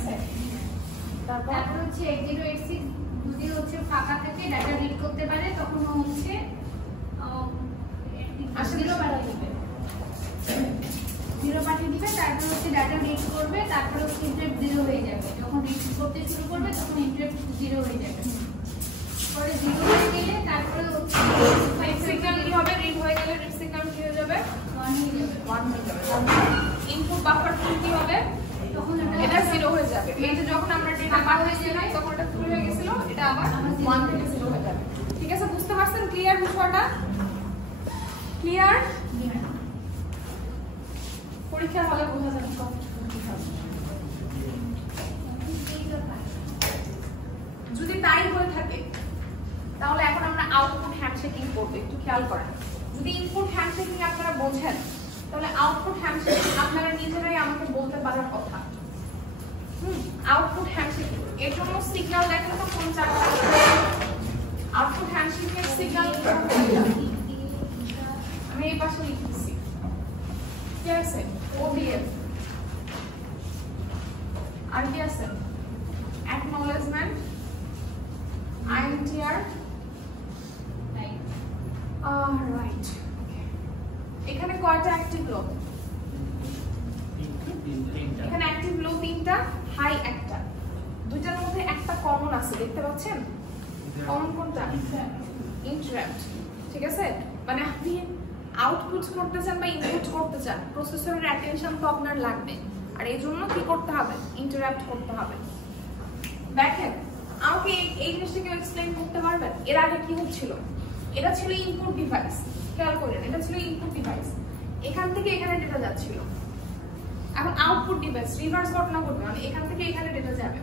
আছে। তারপর হচ্ছে 8086 যদি হচ্ছে ফাঁকা থেকে ডাটা রিড করতে পারে তখন হচ্ছে 0 পাঠিয়ে দিবে, 0 পাঠিয়ে দিবে, তারপর হচ্ছে ডাটা রিড করবে, তারপর হচ্ছে ইন্টারাপ্ট 0 হয়ে যাবে। যখন রিড করতে শুরু করবে তখন ইন্টারাপ্ট 0 হয়ে যাবে। পরে 0 হয়ে গেলে তারপরে হচ্ছে সিগন্যাল কি হবে? রিড হয়ে গেলে রিড সিগন্যাল কি হয়ে যাবে? 1 হয়ে যাবে। ইনপুট বাফার ফুল কি হবে? তখন এটা 0 হয়ে যাবে। এই যে যখন আমরা ডেটা পাঠিয়েছিলাম তখন এটা ফুল হয়ে গেছিল, এটা আবার 1 থেকে 0 হয়ে যাবে। ঠিক আছে, বুঝতে পারছেন? ক্লিয়ার বিষয়টা? ক্লিয়ার? পরীক্ষা হলে বোঝা যাবে সব ঠিক হবে। যদি তাই হয়ে থাকে তাহলে এখন আমরা আউটপুট হ্যান্ডশেকিং করব। একটু খেয়াল করেন, যদি ইনপুট হ্যান্ডশেকিং আপনারা বোঝেন তাহলে আউটপুট হ্যান্ডশেকিং আপনারা নিজেরাই আমাকে বলতে পারার কথা। আউটপুট হ্যান্ডশেকিং এর জন্য সিগন্যাল দেখেন তো কোন চারটা? আউটপুট হ্যান্ডশেকিং এর সিগন্যাল আমি এই পাশে লিখেছি, ঠিক আছে? ওবিএফ আর কি আছে? Acknowledgement, INTR, right. এখানে কয়টা অ্যাক্টিভ লো? এখানে অ্যাক্টিভ লো 3টা, হাই একটা। দুইটার মধ্যে একটা কমন আছে, দেখতে পাচ্ছেন? কমন কোনটা? ইন্টারাপ্ট। ঠিক আছে, মানে আপনি আউটপুট করতে চান বা ইনপুট করতে চান, প্রসেসরের অ্যাটেনশন তো আপনার লাগবে, আর এই জন্য কি করতে হবে? ইন্টারাপ্ট করতে হবে। দেখেন, আমাকে এই জিনিসটা কেউ এক্সপ্লেইন করতে পারবেন? এর আগে কি হচ্ছিল? এটা ছিল ইনপুট ডিভাইস, খেয়াল করেন, এটা ছিল ইনপুট ডিভাইস, এখান থেকে এখানে ডেটা যাচ্ছিল। এখন আউটপুট ডিভাইস রিভার্স ঘটনা ঘটবে, মানে এখান থেকে এখানে ডেটা যাবে।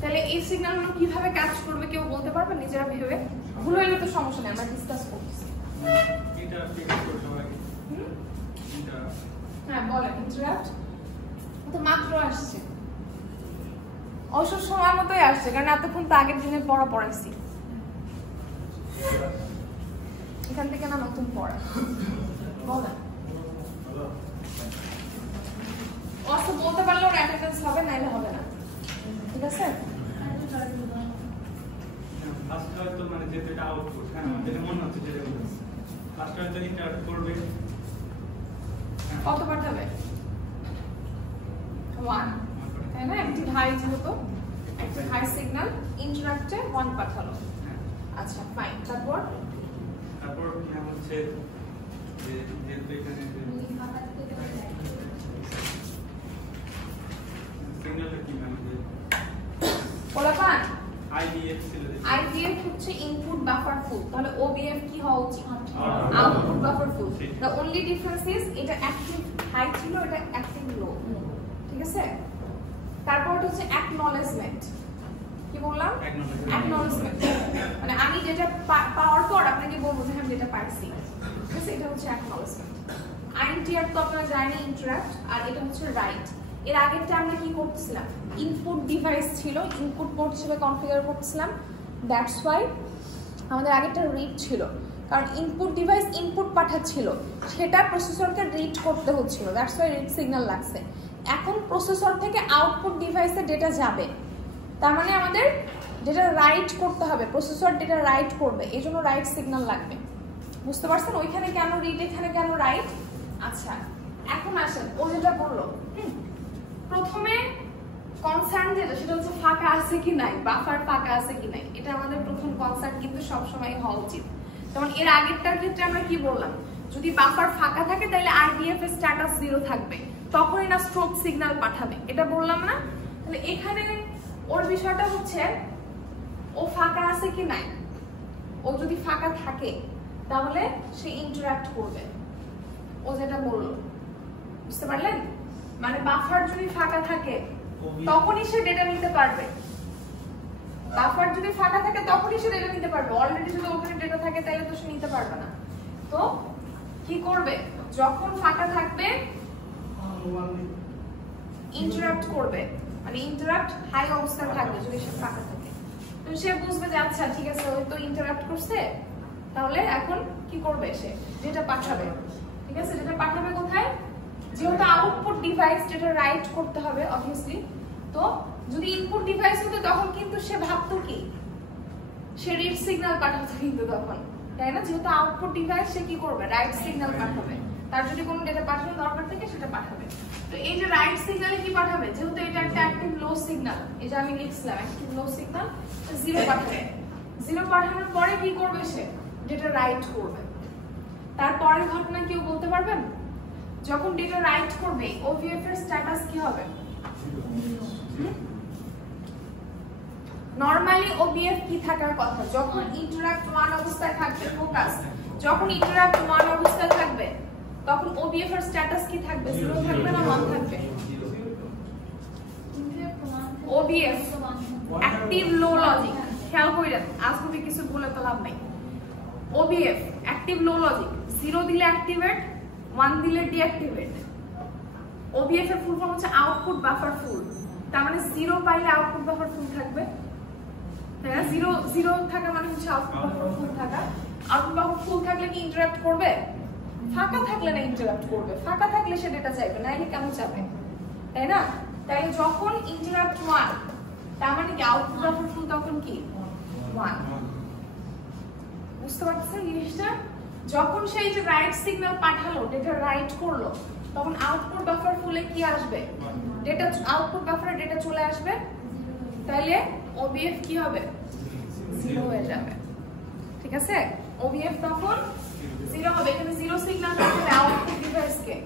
তাহলে এই সিগন্যালগুলো কিভাবে কাজ করবে কেউ বলতে পারবে? নিজেরা ভেবে, ভুল হইলে তো সমস্যা নেই, আমরা ডিসকাস করতেছি। হ্যাঁ বলেন। ইন্টারাপ্ট তো মাত্র আসছে, অবশ্য সময় মতোই আসছে, কারণ এতক্ষণ তো আগের দিনের পড়া পড়াইছি। এখান থেকে না নতুন পড়া বলেন। অবশ্য বলতে পারলে ওর অ্যাটেন্ডেন্স হবে, নাইলে হবে না। ঠিক আছে, ফার্স্ট হয়তো মানে যেটা এটা আউটপুট, হ্যাঁ যেটা মনে হচ্ছে যেটা বলছে ফার্স্ট হয়তো ইন্টারাপ্ট করবে। কত পাঠাবে? 1, তাই না? একটি হাই যেহেতু, একটি হাই সিগন্যাল ইন্টারাপ্টে 1 পাঠালো। আচ্ছা ফাইন, তারপর হ্যাঁ হচ্ছে যে যেহেতু এখানে সিগন্যালটা কি মানে পোলাপান IDF ছিল, IDF হচ্ছে ইনপুট বাফার ফুল, তাহলে OBF কি হওয়া উচিত? Output buffer full. The only difference is এটা অ্যাক্টিভ হাই ছিল, এটা অ্যাক্টিভ লো। ঠিক আছে, তারপর হচ্ছে অ্যাকনলেজমেন্ট। কি বললাম? অ্যাকনলেজমেন্ট মানে আমি যেটা পাওয়ার পর আপনাকে বলবো যে আমি যেটা পাইছি। ঠিক আছে, এটা হচ্ছে অ্যাকনলেজমেন্ট। INTR তো আপনারা জানেন ইন্টারাপ্ট, আর এটা হচ্ছে রাইট। এর আগেরটা আমরা কি করতেছিলাম? ইনপুট ডিভাইস ছিল, ইনপুট পোর্ট ছিল, কনফিগার করতেছিলাম, দ্যাটস ওয়াই আমাদের আগেরটা রিড ছিল, কারণ ইনপুট ডিভাইস ইনপুট পাঠাচ্ছিল, সেটা প্রসেসরকে রিড করতে হচ্ছিল, দ্যাটস ওয়াই রিড সিগন্যাল লাগছে। এখন প্রসেসর থেকে আউটপুট ডিভাইসে ডেটা যাবে, তার মানে আমাদের ডেটা রাইট করতে হবে, প্রসেসর ডেটা রাইট করবে, এই জন্য রাইট সিগন্যাল লাগবে। বুঝতে পারছেন? ওইখানে কেন রিড, এখানে কেন রাইট? আচ্ছা এখন আসেন, ও যেটা বললো প্রথমে কনসার্ন যেটা, সেটা হচ্ছে ফাঁকা আছে কি নাই, বাফার ফাঁকা আছে কি নাই, এটা আমাদের প্রথম কনসার্ন কিন্তু সবসময় হওয়া উচিত। যেমন এর আগেরটার ক্ষেত্রে আমরা কি বললাম? যদি বাফার ফাঁকা থাকে তাহলে IDF এর স্ট্যাটাস 0 থাকবে, তখনই না স্ট্রোক সিগন্যাল পাঠাবে, এটা বললাম না? তাহলে এখানে ওর বিষয়টা হচ্ছে ও ফাঁকা আছে কি নাই। ও যদি ফাঁকা থাকে তাহলে সে ইন্টারাপ্ট করবে, ও যেটা বললো। বুঝতে পারলেন? মানে বাফার যদি ফাঁকা থাকে তখনই সে ডেটা নিতে পারবে, বাফার যদি ফাঁকা থাকে তখনই সে ডেটা নিতে পারবে। অলরেডি যদি ওখানে ডেটা থাকে তাহলে তো সে নিতে পারবে না। তো কি করবে? যখন ফাঁকা থাকবে ইন্টারাপ্ট করবে, মানে ইন্টারাপ্ট হাই অবস্থায় থাকবে যদি সে ফাঁকা থাকে। তো সে বুঝবে যে আচ্ছা ঠিক আছে, ওই তো ইন্টারাপ্ট করছে, তাহলে এখন কি করবে? সে ডেটা পাঠাবে। ঠিক আছে, ডেটা পাঠাবে কোথায়? যেহেতু আউটপুট ডিভাইস ডেটা রাইট করতে হবে, অবভিয়াসলি তো যদি ইনপুট ডিভাইস হতো তখন কিন্তু সে ভাবতো কি, সে রিড সিগন্যাল পাঠাতো কিন্তু তখন, তাই না? যেহেতু আউটপুট ডিভাইস, সে কি করবে, রাইট সিগন্যাল পাঠাবে। তার যদি কোনো ডেটা পাঠানোর দরকার থাকে সেটা পাঠাবে। তো এই যে রাইট সিগন্যালে কি পাঠাবে, যেহেতু এটা একটা অ্যাক্টিভ লো সিগন্যাল, এই যে আমি লিখছিলাম অ্যাক্টিভ লো সিগন্যাল, 0 পাঠাবে। 0 পাঠানোর পরে কি করবে, সে ডেটা রাইট করবে। তারপরের ঘটনা কেউ বলতে পারবেন? যখন ডেটা রাইট করবে ওভিএফ এর স্ট্যাটাস কি হবে? নরমালি ওভিএফ কি থাকার কথা, যখন ইন্টারাপ্ট 1 অবস্থায় থাকবে, ফোকাস, যখন ইন্টারাপ্ট 1 অবস্থায় থাকবে তখন ওভিএফ এর স্ট্যাটাস কি থাকবে, 0 থাকবে না 1 থাকবে? ওভিএফ অ্যাক্টিভ লো লজিক, খেয়াল কইরেন, আজকে কিছু বলে তো লাভ নাই। ওভিএফ অ্যাক্টিভ লো লজিক, 0 দিলে অ্যাক্টিভেট, 1 দিলে ডিঅ্যাক্টিভেট। ওভিএফ এর ফুল ফর্ম হচ্ছে আউটপুট বাফার ফুল, তার মানে 0 পাইলে আউটপুট বাফার ফুল থাকবে, তাই না? 0 থাকা মানে হচ্ছে আউটপুট বাফার ফুল থাকা। আউটপুট বাফার ফুল থাকলে কি ইন্টারাপ্ট করবে? ফাঁকা থাকলে না ইন্টারাপ্ট করবে, ফাঁকা থাকলে সে ডেটা চাইবে, নাইলে কেন চাবে, তাই না? তাই যখন ইন্টারাপ্ট 1, তার মানে কি আউটপুট বাফার ফুল তখন কি 1। বুঝতে পারছেন জিনিসটা? যখন সেই যে রাইট সিগন্যাল পাঠালো, ডেটা রাইট করলো, তখন আউটপুট বাফার ফুলে কি আসবে, ডেটা, আউটপুট বাফারে ডেটা চলে আসবে, তাইলে ওভিএফ কি হবে, 0 হয়ে যাবে। ঠিক আছে, ওভিএফ তখন 0 হবে। এখানে 0 সিগন্যাল পাঠাবে আউটপুট ডিভাইসকে,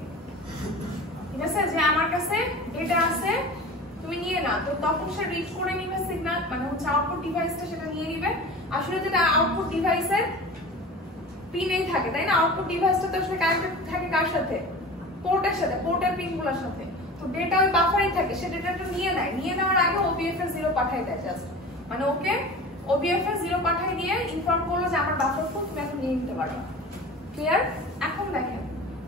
ঠিক আছে, যে আমার কাছে ডেটা আছে তুমি নিয়ে না, তো তখন সে রিড করে নিবে সিগন্যাল, মানে হচ্ছে আউটপুট ডিভাইসটা সেটা নিয়ে নিবে। আসলে যেটা আউটপুট ডিভাইসের পিনেই থাকে, তাই না? আউটপুট ডিভাইসটা তো আসলে কানেক্টেড থাকে কার সাথে, পোর্টের সাথে, পোর্টের পিনগুলোর সাথে। তো ডেটা ওই বাফারেই থাকে, সে ডেটাটা নিয়ে নেয়, নিয়ে নেওয়ার আগে ওভিএফ এর 0 পাঠাই দেয় জাস্ট, মানে ওকে ওভিএফ এর 0 পাঠাই দিয়ে ইনফর্ম করলো যে আমার বাফার ফুল, তুমি এখন নিয়ে নিতে পারো। ক্লিয়ার? এখন দেখেন,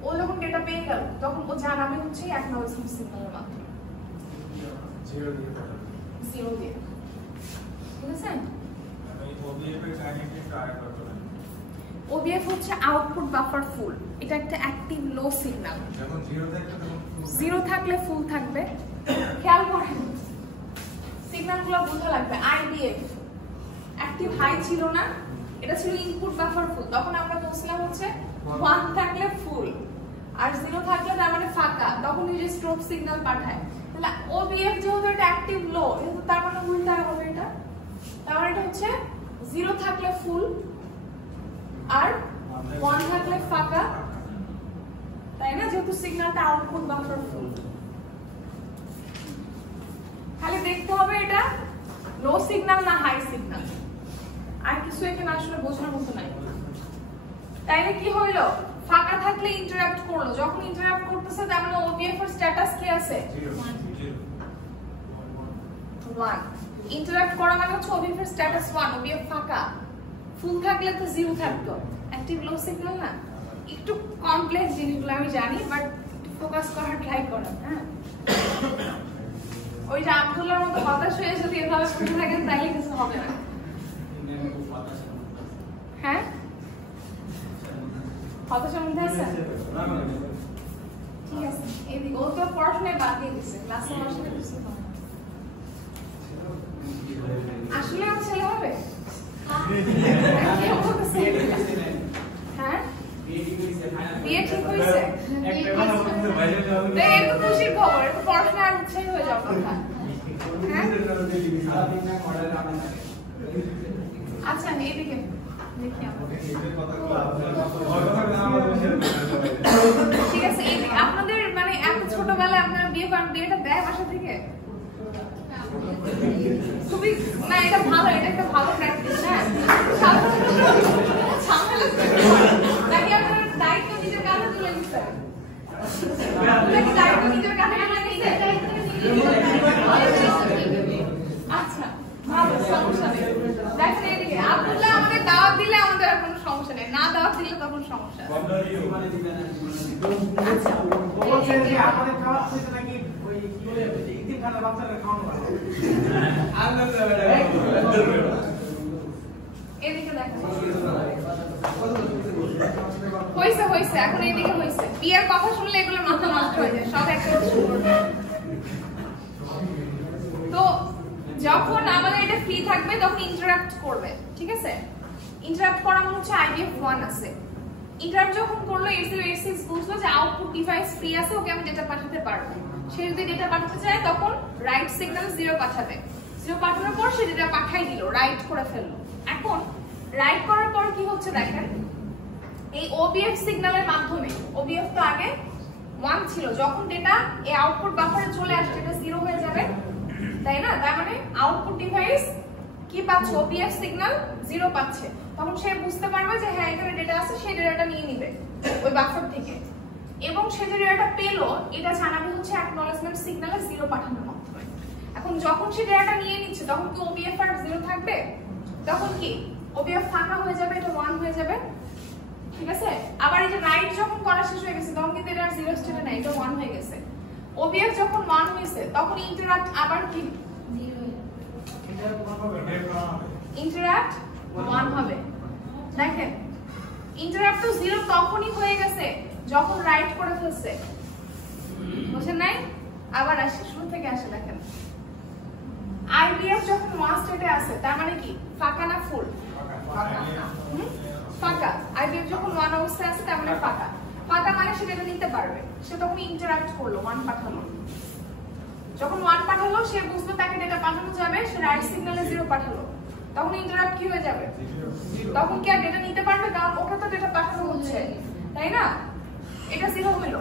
ও যখন ডেটা পেয়ে গেল তখন ও জানাবে হচ্ছে অ্যাকনলেজমেন্ট সিগন্যালের মাধ্যমে 0 দিয়ে পাঠাবে, 0 দিয়ে। ঠিক আছে, ওভিএফ এর কানেক্টেড আরেকটা কথা, ওভিএফ হচ্ছে আউটপুট বাফার ফুল, এটা একটা অ্যাক্টিভ লো সিগন্যাল। যখন 0 থাকবে তখন 0 থাকলে ফুল থাকবে। খেয়াল করেন সিগন্যালগুলো বোঝা লাগবে। আইডিএফ অ্যাক্টিভ হাই ছিল না, এটা ছিল ইনপুট বাফার ফুল, তখন আমরা বলছিলাম হচ্ছে 1 থাকলে ফুল আর 0 থাকলে তার মানে ফাঁকা, তখন এই যে স্ট্রোব সিগন্যাল পাঠায়। তাহলে ওভিএফ যেহেতু এটা অ্যাক্টিভ লো, কিন্তু তার মানে উল্টা হবে এটা, তার মানে এটা হচ্ছে 0 থাকলে ফুল আর 1 থাকলে ফাঁকা, তাই না? যেহেতু সিগন্যালটা আউটপুট বাফার ফুল, খালি দেখতে হবে এটা লো সিগন্যাল না হাই সিগন্যাল, আর কিছু এখানে আসলে বোঝার মতো নাই। তাইলে কি হইলো, ফাঁকা থাকলে ইন্টারাপ্ট করলো, যখন ইন্টারাপ্ট করতেছে তার মানে ওভিএফ এর স্ট্যাটাস কি আছে, 1। ইন্টারাপ্ট করা মানে হচ্ছে ওভিএফ এর স্ট্যাটাস 1, ওভিএফ ফাঁকা। ফুল থাকলে তো 0 থাকতো, অ্যাক্টিভ লো সিগন্যাল না। একটু কমপ্লেক্স জিনিসগুলো আমি জানি, বাট ফোকাস করার ট্রাই করেন। হ্যাঁ, ওই যে আব্দুল্লাহর মতো হতাশ হয়ে যদি এভাবে পড়ে থাকেন তাইলে কিছু হবে না। হ্যাঁ, হতাশার মধ্যে আছে, ঠিক আছে। এদিকে ও তো পড়াশোনায় বাদ দিয়ে দিচ্ছে, ক্লাসে আমার সাথে কিছু হয় না। আসলে আমার ছেলে হবে, হ্যাঁ বিয়ে ঠিক হয়েছে, একটু খুশির খবর, একটু পড়াশোনা আর উৎসাহী হয়ে যাওয়ার কথা। আচ্ছা এদিকে দেখি ঠিক আছে। এইদিকে আপনাদের মানে এত ছোটবেলায় আপনারা বিয়ে করেন, বিয়েটা দেয় বাসা থেকে? খুবই না, এটা ভালো, এটা একটা ভালো প্র্যাকটিস। হ্যাঁ, নাকি আপনার দায়িত্ব নিজের কাঁধে তুলে নিতে, নাকি দায়িত্ব নিজের কাঁধে তুলে নিতে? আচ্ছা ভালো, সমস্যা নেই। দেখেন এদিকে আব্দুল্লাহ আমাদের দাওয়াত দিলে আমাদের আর কোনো সমস্যা নেই, না দাওয়াত দিলে তখন সমস্যা। আচ্ছা আমাদের খাওয়া হচ্ছে নাকি ওই কি বলে ইতিম খানা বাচ্চাদের খাওয়ানো ভালো। এদিকে দেখেন হইছে হইছে, এখন এদিকে হইছে। বিয়ের কথা শুনলে এগুলো মাথা নষ্ট হয়ে যায়, সব একটা ফ্রি থাকবে তখন ইন্টারাপ্ট করবে, ঠিক আছে? ইন্টারাপ্ট করা মানে হচ্ছে IDF 1 আছে। ইন্টারাপ্ট যখন করলো 8086 বুঝলো যে আউটপুট ডিভাইস ফ্রি আছে, ওকে আমি ডেটা পাঠাতে পারবো। সে যদি ডেটা পাঠাতে চায় তখন রাইট সিগন্যাল 0 পাঠাবে। 0 পাঠানোর পর সে ডেটা পাঠাই দিল, রাইট করে ফেললো। এখন রাইট করার পর কি হচ্ছে দেখেন, এই OBF সিগন্যালের মাধ্যমে, OBF তো আগে 1 ছিল, যখন ডেটা এই আউটপুট বাফারে চলে আসছে এটা 0 হয়ে যাবে, তাই না? তার মানে আউটপুট ডিভাইস কি পাচ্ছে? OBF সিগন্যাল 0 পাচ্ছে। তখন সে বুঝতে পারবে যে হ্যাঁ এখানে ডেটা আছে, সেই ডেটাটা নিয়ে নিবে ওই বাফার থেকে। এবং সে যে ডেটাটা পেলো এটা জানাবে হচ্ছে অ্যাকনলেজমেন্ট সিগন্যালে 0 পাঠানোর মাধ্যমে। এখন যখন সে ডেটাটা নিয়ে নিচ্ছে তখন কি OBF আর 0 থাকবে? তখন কি OBF ফাঁকা হয়ে যাবে, এটা 1 হয়ে যাবে, ঠিক আছে? আবার এই যে রাইট যখন করা শেষ হয়ে গেছে তখন কিন্তু এটা 0 স্টেটে নাই, এটা 1 হয়ে গেছে। OBF যখন 1 হয়েছে তখন ইন্টারাপ্ট আবার কি 0 ইন্টারাপ্ট 1 হবে। দেখেন ইন্টারাপ্ট তো 0 তখনই হয়ে গেছে যখন রাইট করে ফেলছে, বুঝছেন নাই? আবার আসে, শুরু থেকে আসে। দেখেন IDF যখন 1 স্টেটে আছে তার মানে কি ফাঁকা না ফুল? ফাঁকা। IDF যখন 1 অবস্থায় আছে তার মানে ফাঁকা। ফাঁকা মানে সে ডেটা নিতে পারবে, সে তখন ইন্টারাপ্ট করলো, 1 পাঠালো। যখন 1 পাঠালো সে বুঝলো তাকে ডেটা পাঠানো যাবে, সে রাইট সিগন্যালে 0 পাঠালো, তখন ইন্টারাপ্ট কি হয়ে যাবে? তখন কি আর ডেটা নিতে পারবে? কারণ ওটা তো ডেটা পাঠানো হচ্ছে, তাই না? এটা 0 হলো,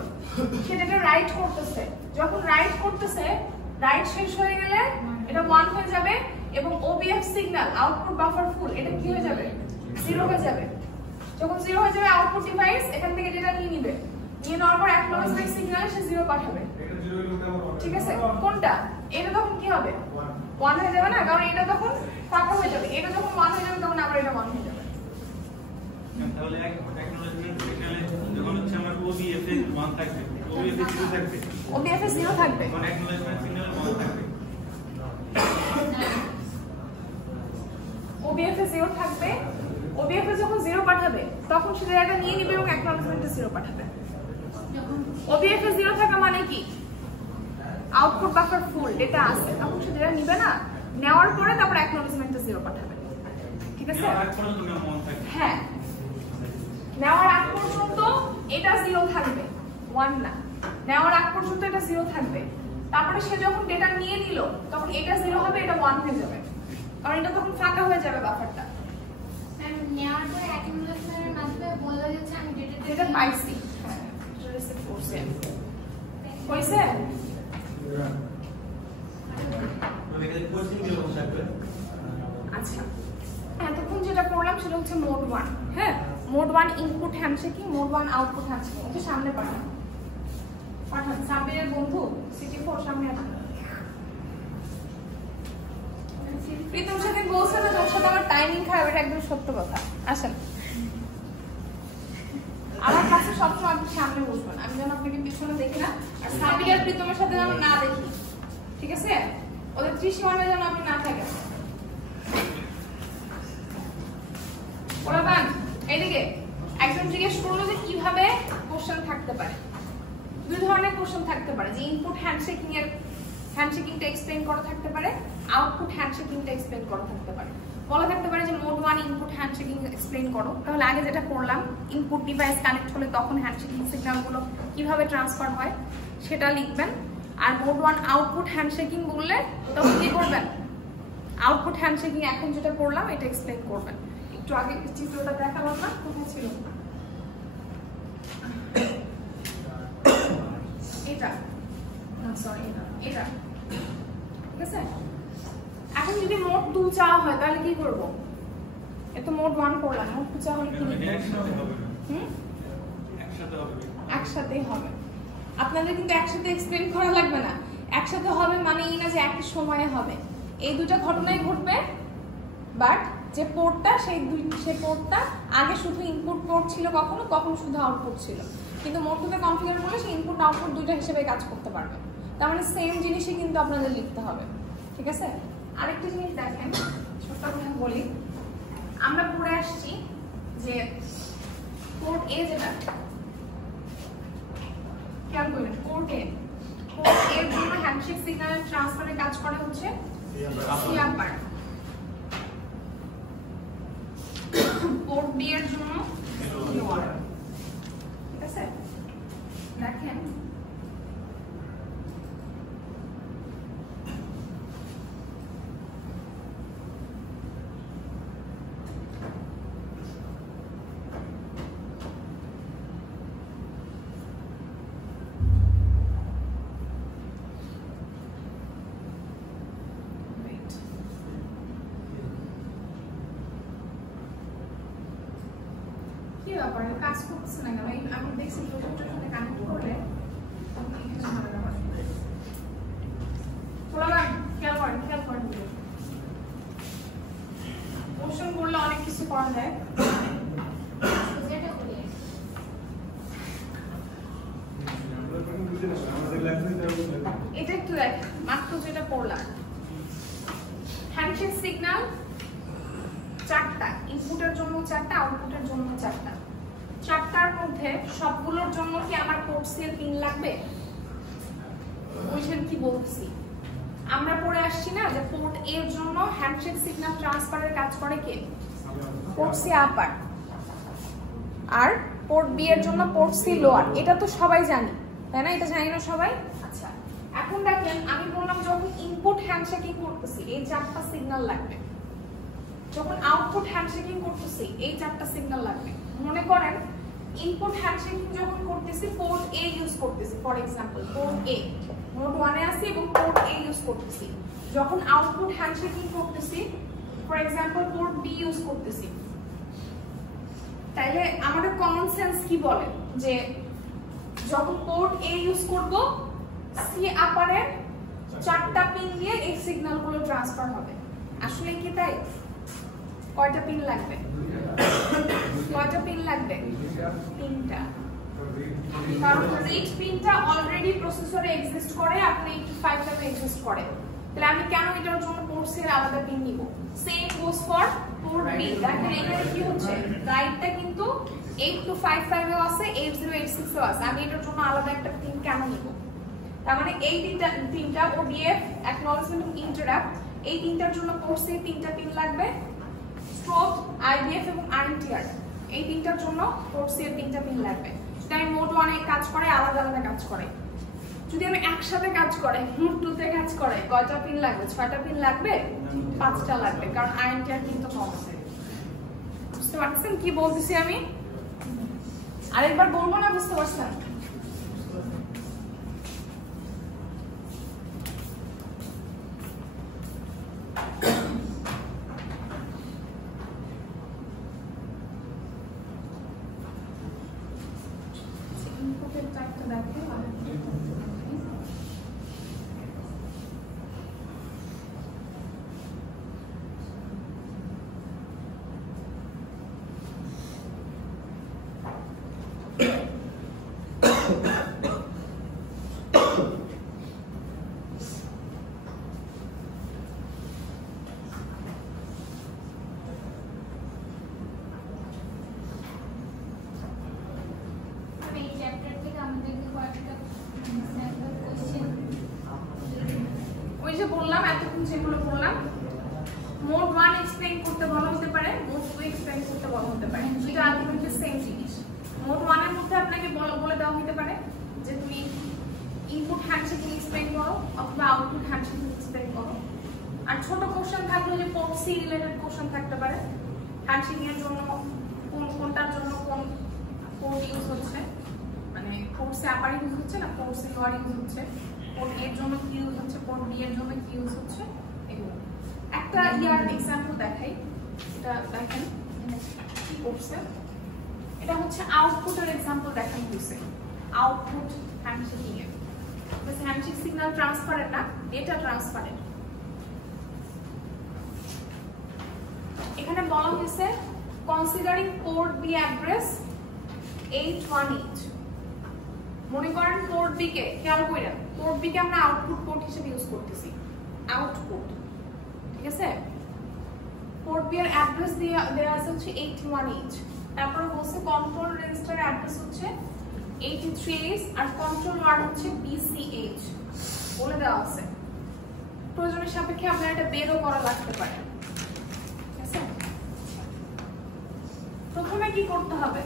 সে ডেটা রাইট করতেছে। যখন রাইট করতেছে, রাইট শেষ হয়ে গেলে এটা 1 হয়ে যাবে এবং OBF সিগন্যাল আউটপুট বাফার ফুল এটা কি হয়ে যাবে? 0 হয়ে যাবে। যখন 0 হয়ে যাবে আউটপুট ডিভাইস এখান থেকে ডেটা নিয়ে নিবে, নিয়ে নেওয়ার পর অ্যাকনলেজমেন্ট সিগন্যালে সে 0 পাঠাবে, ঠিক আছে? কোনটা? এটা তখন কি হবে? 1 হয়ে যাবে না, কারণ এটা তখন ফাঁকা হয়ে যাবে। এটা যখন 1 হয়ে যাবে তখন আবার এটা 1 হয়ে যাবে। তাহলে অ্যাকনলেজমেন্ট সিগন্যালে যখন হচ্ছে আমার OBF এ 1 থাকবে, OBF এ 0 থাকবে, OBF এ 0 থাকবে, তখন অ্যাকনলেজমেন্ট সিগন্যালে 1 থাকবে। OBF এ 0 থাকবে। OBF এ যখন 0 পাঠাবে তখন সে ডেটাটা নিয়ে নিবে এবং অ্যাকনলেজমেন্টে 0 পাঠাবে। OBF এ 0 থাকা মানে কি আউটপুট বাফার ফুল ডেটা আছে, তখন সে ডেটা নিবে না, নেওয়ার পরে তারপর অ্যাকনলেজমেন্টে 0 পাঠাবে, ঠিক আছে? হ্যাঁ, নেওয়ার আগ পর্যন্ত এটা 0 থাকবে, 1 না। নেওয়ার আগ পর্যন্ত এটা 0 থাকবে, তারপরে সে যখন ডেটা নিয়ে নিল তখন এটা 0 হবে, এটা 1 হয়ে যাবে, কারণ এটা তখন ফাঁকা হয়ে যাবে বাফারটা। নেওয়ার পরে অ্যাকুমুলেশনের মাধ্যমে বলা যাচ্ছে আমি ডেটা পাইছি, হ্যাঁ এটা রিসিভ করছি, হইছে? আচ্ছা, এতক্ষণ যেটা পড়লাম সেটা হচ্ছে মোড 1। হ্যাঁ, mode 1 input handshaking, mode 1 output handshaking. ওকে সামনে পাঠান, পাঠান। সাবিরের বন্ধু CT4 সামনে আসেন। প্রীতম সাথে বলছে না তোর সাথে আমার টাইমিং খারাপ, এটা একদম সত্য কথা। আসেন, আমার কাছে সবসময় আপনি সামনে বসবেন, আমি যেন আপনাকে পিছনে দেখি না, আর সাবির আর প্রীতমের সাথে যেন না দেখি, ঠিক আছে? ওদের ত্রিসীমানা যেন আপনি না থাকেন। ওরা বান এইদিকে একজন জিজ্ঞেস করলো যে কিভাবে কোশ্চেন থাকতে পারে। দুই ধরনের কোশ্চেন থাকতে পারে, যে ইনপুট হ্যান্ডশেকিংটা এক্সপ্লেইন করা থাকতে পারে, আউটপুট হ্যান্ডশেকিংটা এক্সপ্লেইন করা থাকতে পারে। বলা থাকতে পারে যে মোড 1 ইনপুট হ্যান্ডশেকিং এক্সপ্লেইন করো। তাহলে আগে যেটা করলাম, ইনপুট ডিভাইস কানেক্ট হলে তখন হ্যান্ডশেকিং সিগন্যালগুলো কিভাবে ট্রান্সফার হয় সেটা লিখবেন। আর মোড 1 আউটপুট হ্যান্ডশেকিং বললে তখন কি করবেন? আউটপুট হ্যান্ডশেকিং এখন যেটা করলাম এটা এক্সপ্লেইন করবেন। একটু আগে চিত্রটা দেখালাম না, কোথায় ছিল? এটা না, সরি এটা, ঠিক আছে? এখন যদি মোড 2 চাওয়া হয় তাহলে কি করব? এটা মোড 1 করলাম, মোড 2 চাওয়া হলে কি লিখব? একসাথেই হবে। আপনাদের কিন্তু একসাথে এক্সপ্লেইন করা লাগবে না, একসাথে হবে মানে এই না যে একই সময়ে হবে। এই দুটো ঘটনাই ঘটবে, বাট যে পোর্টটা সেই পোর্টটা আগে শুধু ইনপুট পোর্ট ছিল, কখনো কখনো শুধু আউটপুট ছিল, কিন্তু মোড 2 তে কনফিগার করলে সেই ইনপুট আউটপুট দুইটা হিসেবে কাজ করতে পারবে। তার মানে সেম জিনিসই কিন্তু আপনাদের লিখতে হবে, ঠিক আছে? আরেকটা জিনিস দেখেন, ছোট্ট কথা বলি, আমরা পড়ে আসছি যে পোর্ট এ যেটা, খেয়াল করবেন, পোর্ট এর জন্য হ্যান্ডশেক সিগন্যাল ট্রান্সফারের কাজ করে হচ্ছে সিআরবার। পোর্ট বি এর জন্য লোয়ার। ঠিক আছে, দেখেন কি ব্যাপার কাজ করতেছে না কেন? আমি দেখছি প্রজেক্টের সাথে কানেক্ট করলে খেয়াল করেন কোশ্চেন করলে অনেক কিছু করা যায়। যেটা করি এটা একটু দেখ, মাত্র যেটা পড়লাম হ্যান্ডশেক সিগন্যাল চারটা, ইনপুটের জন্য চারটা, আউটপুটের জন্য চারটা। চারটার মধ্যে সবগুলোর জন্য কি আমার পোর্ট সি এর পিন লাগবে? বুঝছেন কি বলছি? আমরা পড়ে আসছি না যে পোর্ট এ এর জন্য হ্যান্ডশেক সিগন্যাল ট্রান্সফারের কাজ করে কে? পোর্ট সি আপার, আর পোর্ট বি এর জন্য পোর্ট সি লোয়ার। এটা তো সবাই জানি, তাই না? এটা জানি না সবাই? আচ্ছা, এখন দেখেন আমি বললাম যখন ইনপুট হ্যান্ডশেকিং করতেছি এই চারটা সিগন্যাল লাগবে, যখন আউটপুট হ্যান্ডশেকিং করতেছি এই চারটা সিগন্যাল লাগবে। মনে করেন ইনপুট হ্যান্ডশেকিং যখন করতেছি পোর্ট এ ইউজ করতেছি, for example port A node 1 এ আছে এবং পোর্ট এ ইউজ করতেছি। যখন আউটপুট হ্যান্ডশেকিং করতেছি for example port B use করতেছি, তাইলে আমাদের কমন সেন্স কি বলে যে যখন পোর্ট এ ইউজ করব সি আপারের চারটা পিন দিয়ে এই সিগন্যালগুলো ট্রান্সফার হবে। আসলে কি তাই? কয়টা পিন লাগবে? কয়টা পিন লাগবে? তিনটা। কারণ রিড পিনটা অলরেডি প্রসেসরে এক্সিস্ট করে, আপনি 85 এ এক্সিস্ট করে। তাহলে আমি কেন এটার জন্য পোর্ট সি এর আলাদা পিন নিব? Same goes for port B. দেখেন এখানে কি হচ্ছে, রাইটটা কিন্তু 8255 এও আছে, 8086 এও আছে। আমি এটার জন্য আলাদা একটা পিন কেন নিব? তার মানে এই তিনটা ওডিএফ, অ্যাকনলেজমেন্ট এবং ইন্টারাপ্ট, এই তিনটার জন্য পোর্ট সি তিনটা পিন লাগবে। স্ট্রোব, আইডিএফ এবং আইএনটিআর, এই তিনটার জন্য পোর্ট সি এর তিনটা পিন লাগবে। যদি আমি মোড 1 এ কাজ করে আলাদা আলাদা কাজ করে, যদি আমি একসাথে কাজ করে মোড 2 তে কাজ করে কয়টা পিন লাগবে? 6টা পিন লাগবে? 5টা লাগবে, কারণ আইএনটিআর কিন্তু কম আছে। বুঝতে পারছেন কি বলতেছি আমি? আরেকবার বলবো না? বুঝতে পারছেন? বললাম এতক্ষণ যেগুলো বললাম, মোড 1 এক্সপ্লেইন করতে বলা হতে পারে, মোড 2 এক্সপ্লেইন করতে বলা হতে পারে। দুইটা আলটিমেটলি সেম জিনিস। মোড 1 এর মধ্যে আপনাকে বলে দেওয়া হতে পারে যে তুমি ইনপুট হ্যান্ডশেকিং এক্সপ্লেইন করো অথবা আউটপুট হ্যান্ডশেকিং এক্সপ্লেইন করো। আর ছোট কোশ্চেন থাকলে যে পোর্ট সি রিলেটেড কোশ্চেন থাকতে পারে, হ্যান্ডশেকিং এর জন্য কোনটার জন্য কোন পোর্ট ইউজ হচ্ছে, মানে পোর্ট সি আপার ইউজ হচ্ছে না পোর্ট সি লোয়ার ইউজ হচ্ছে, পোর্ট এর জন্য কি ইউজ হচ্ছে, পোর্ট বি এর জন্য কি ইউজ হচ্ছে, এগুলো। একটা ইয়ার এক্সাম্পল দেখাই, এটা দেখেন কি করছে। এটা হচ্ছে আউটপুটের এক্সাম্পল দেখানো হয়েছে, আউটপুট হ্যান্ডশেকিং এর। বাস হ্যান্ডশেক সিগন্যাল ট্রান্সফারের না, ডেটা ট্রান্সফারের। এখানে বলা হয়েছে কনসিডারিং পোর্ট বি অ্যাড্রেস 818। মনে করেন পোর্ট বি কে, খেয়াল করেন পোর্ট বি কে আমরা আউটপুট পোর্ট হিসেবে ইউজ করতেছি, আউটপুট। ঠিক আছে, পোর্ট বি এর অ্যাড্রেস দেয়া আছে হচ্ছে 818। তারপরে বলছে কন্ট্রোল রেজিস্টার অ্যাড্রেস হচ্ছে 83H আর কন্ট্রোল ওয়ার্ড হচ্ছে BCH বলে দেওয়া আছে। প্রয়োজনের সাপেক্ষে আপনার এটা বেরও করা লাগতে পারে। ঠিক আছে, প্রথমে কি করতে হবে?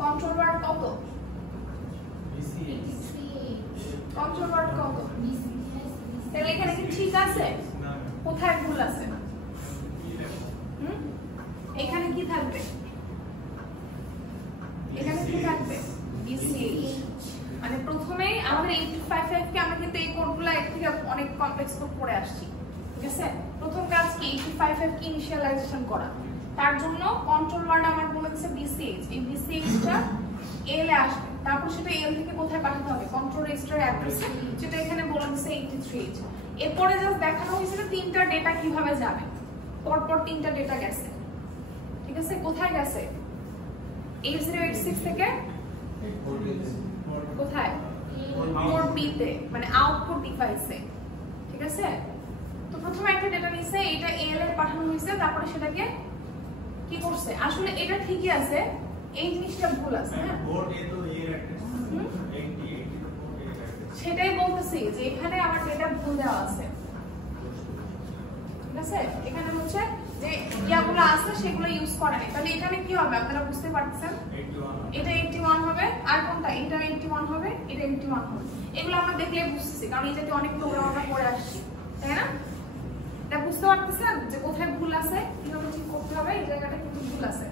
কন্ট্রোল ওয়ার্ড কত? কন্ট্রোল ওয়ার্ড কত? তাহলে এখানে কি ঠিক আছে? কোথায় ভুল আছে? এখানে কি থাকবে? এখানে কি থাকবে? BCH। মানে প্রথমেই আমাদের 85 কে আমরা কিন্তু এই কোডগুলো এর থেকে অনেক কমপ্লেক্স কোড পড়ে আসছি, ঠিক আছে? প্রথম কাজ কি 85 কে ইনিশিয়ালাইজেশন করা। তার জন্য কন্ট্রোল ওয়ার্ড আমার বলেছে BCH। এই BCH টা এল এ আসবে, তারপর সেটা এল থেকে কোথায় পাঠাতে হবে? কন্ট্রোল রেজিস্টার অ্যাড্রেসে, যেটা এখানে বলা হয়েছে 83H। এরপরে জাস্ট দেখানো হয়েছিল তিনটা ডেটা কিভাবে যাবে। পরপর তিনটা ডেটা গেছে, ঠিক আছে? কোথায় গেছে? 8086 থেকে কোথায়? পোর্ট বি তে, মানে আউটপুট ডিভাইসে, ঠিক আছে? তো প্রথমে একটা ডেটা নিছে, এটা এল এ পাঠানো হয়েছে, তারপরে সেটাকে কি করছে? আসলে এটা ঠিকই আছে, এই জিনিসটা ভুল আছে। হ্যাঁ, পোর্ট এ তো এর অ্যাড্রেস 80 তো পোর্ট এর অ্যাড্রেস, সেটাই বলতেছি যে এখানে আমার ডেটা ভুল দেওয়া আছে, ঠিক আছে? এখানে হচ্ছে যে ইয়াগুলো আছে সেগুলো ইউজ করা নেই। তাহলে এখানে কি হবে আপনারা বুঝতে পারছেন? এটা 81 হবে, আর কোনটা? এটা 81 হবে, এটা 81 হবে। এগুলো আমরা দেখলে বুঝতেছি, কারণ এই জাতীয় অনেক প্রোগ্রাম আমরা পড়ে আসছি, তাই না? এটা বুঝতে পারতেছেন যে কোথায় ভুল আছে, কিভাবে ঠিক করতে হবে। এই জায়গাটা কিন্তু ভুল আছে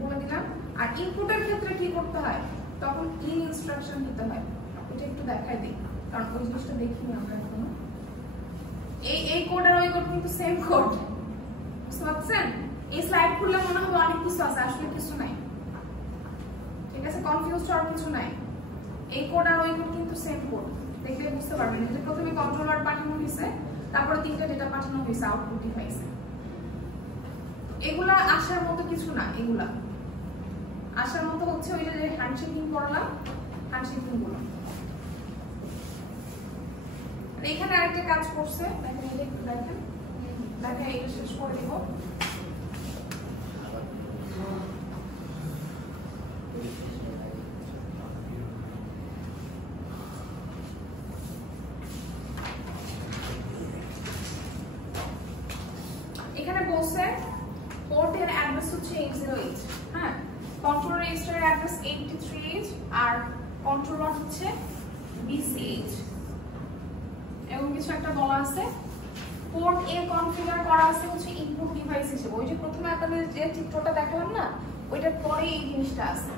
বলে দিলাম। আর ইনপুটের ক্ষেত্রে কি করতে হয়? তখন ইন ইনস্ট্রাকশন দিতে হয়। এটা একটু দেখাই দিই, কারণ ওই জিনিসটা দেখিনি আমরা এখনো। এই কোড আর ওই কোড কিন্তু সেম কোড, বুঝতে পারছেন? এই স্লাইড খুললে মনে হবে অনেক কিছু আছে, আসলে কিছু নাই, ঠিক আছে? কনফিউজ হওয়ার কিছু নাই। এই কোড আর ওই কোড কিন্তু সেম কোড, দেখলে বুঝতে পারবেন। যে প্রথমে কন্ট্রোল ওয়ার্ড পাঠানো হয়েছে, তারপরে তিনটা ডেটা পাঠানো হয়েছে আউটপুট ডিভাইসে। এগুলা আসার মতো কিছু না, এগুলা আসার মতো হচ্ছে ওই যে হ্যান্ডশেকিং করলাম, হ্যান্ডশেকিং গুলো। এখানে আরেকটা কাজ করছে, দেখেন এটা একটু দেখেন, দেখেন এটা শেষ করে দিব। এখানে বলছে পোর্টের অ্যাড্রেস হচ্ছে 808, হ্যাঁ, কন্ট্রোল রেজিস্টারের অ্যাড্রেস 83H, আর কন্ট্রোল ওয়ার্ড হচ্ছে BCH। এবং কিছু একটা বলা আছে পোর্ট এ কনফিগার করা আছে হচ্ছে ইনপুট ডিভাইস হিসেবে। ওই যে প্রথমে আপনাদের যে চিত্রটা দেখালাম না, ওইটার পরে এই জিনিসটা আছে,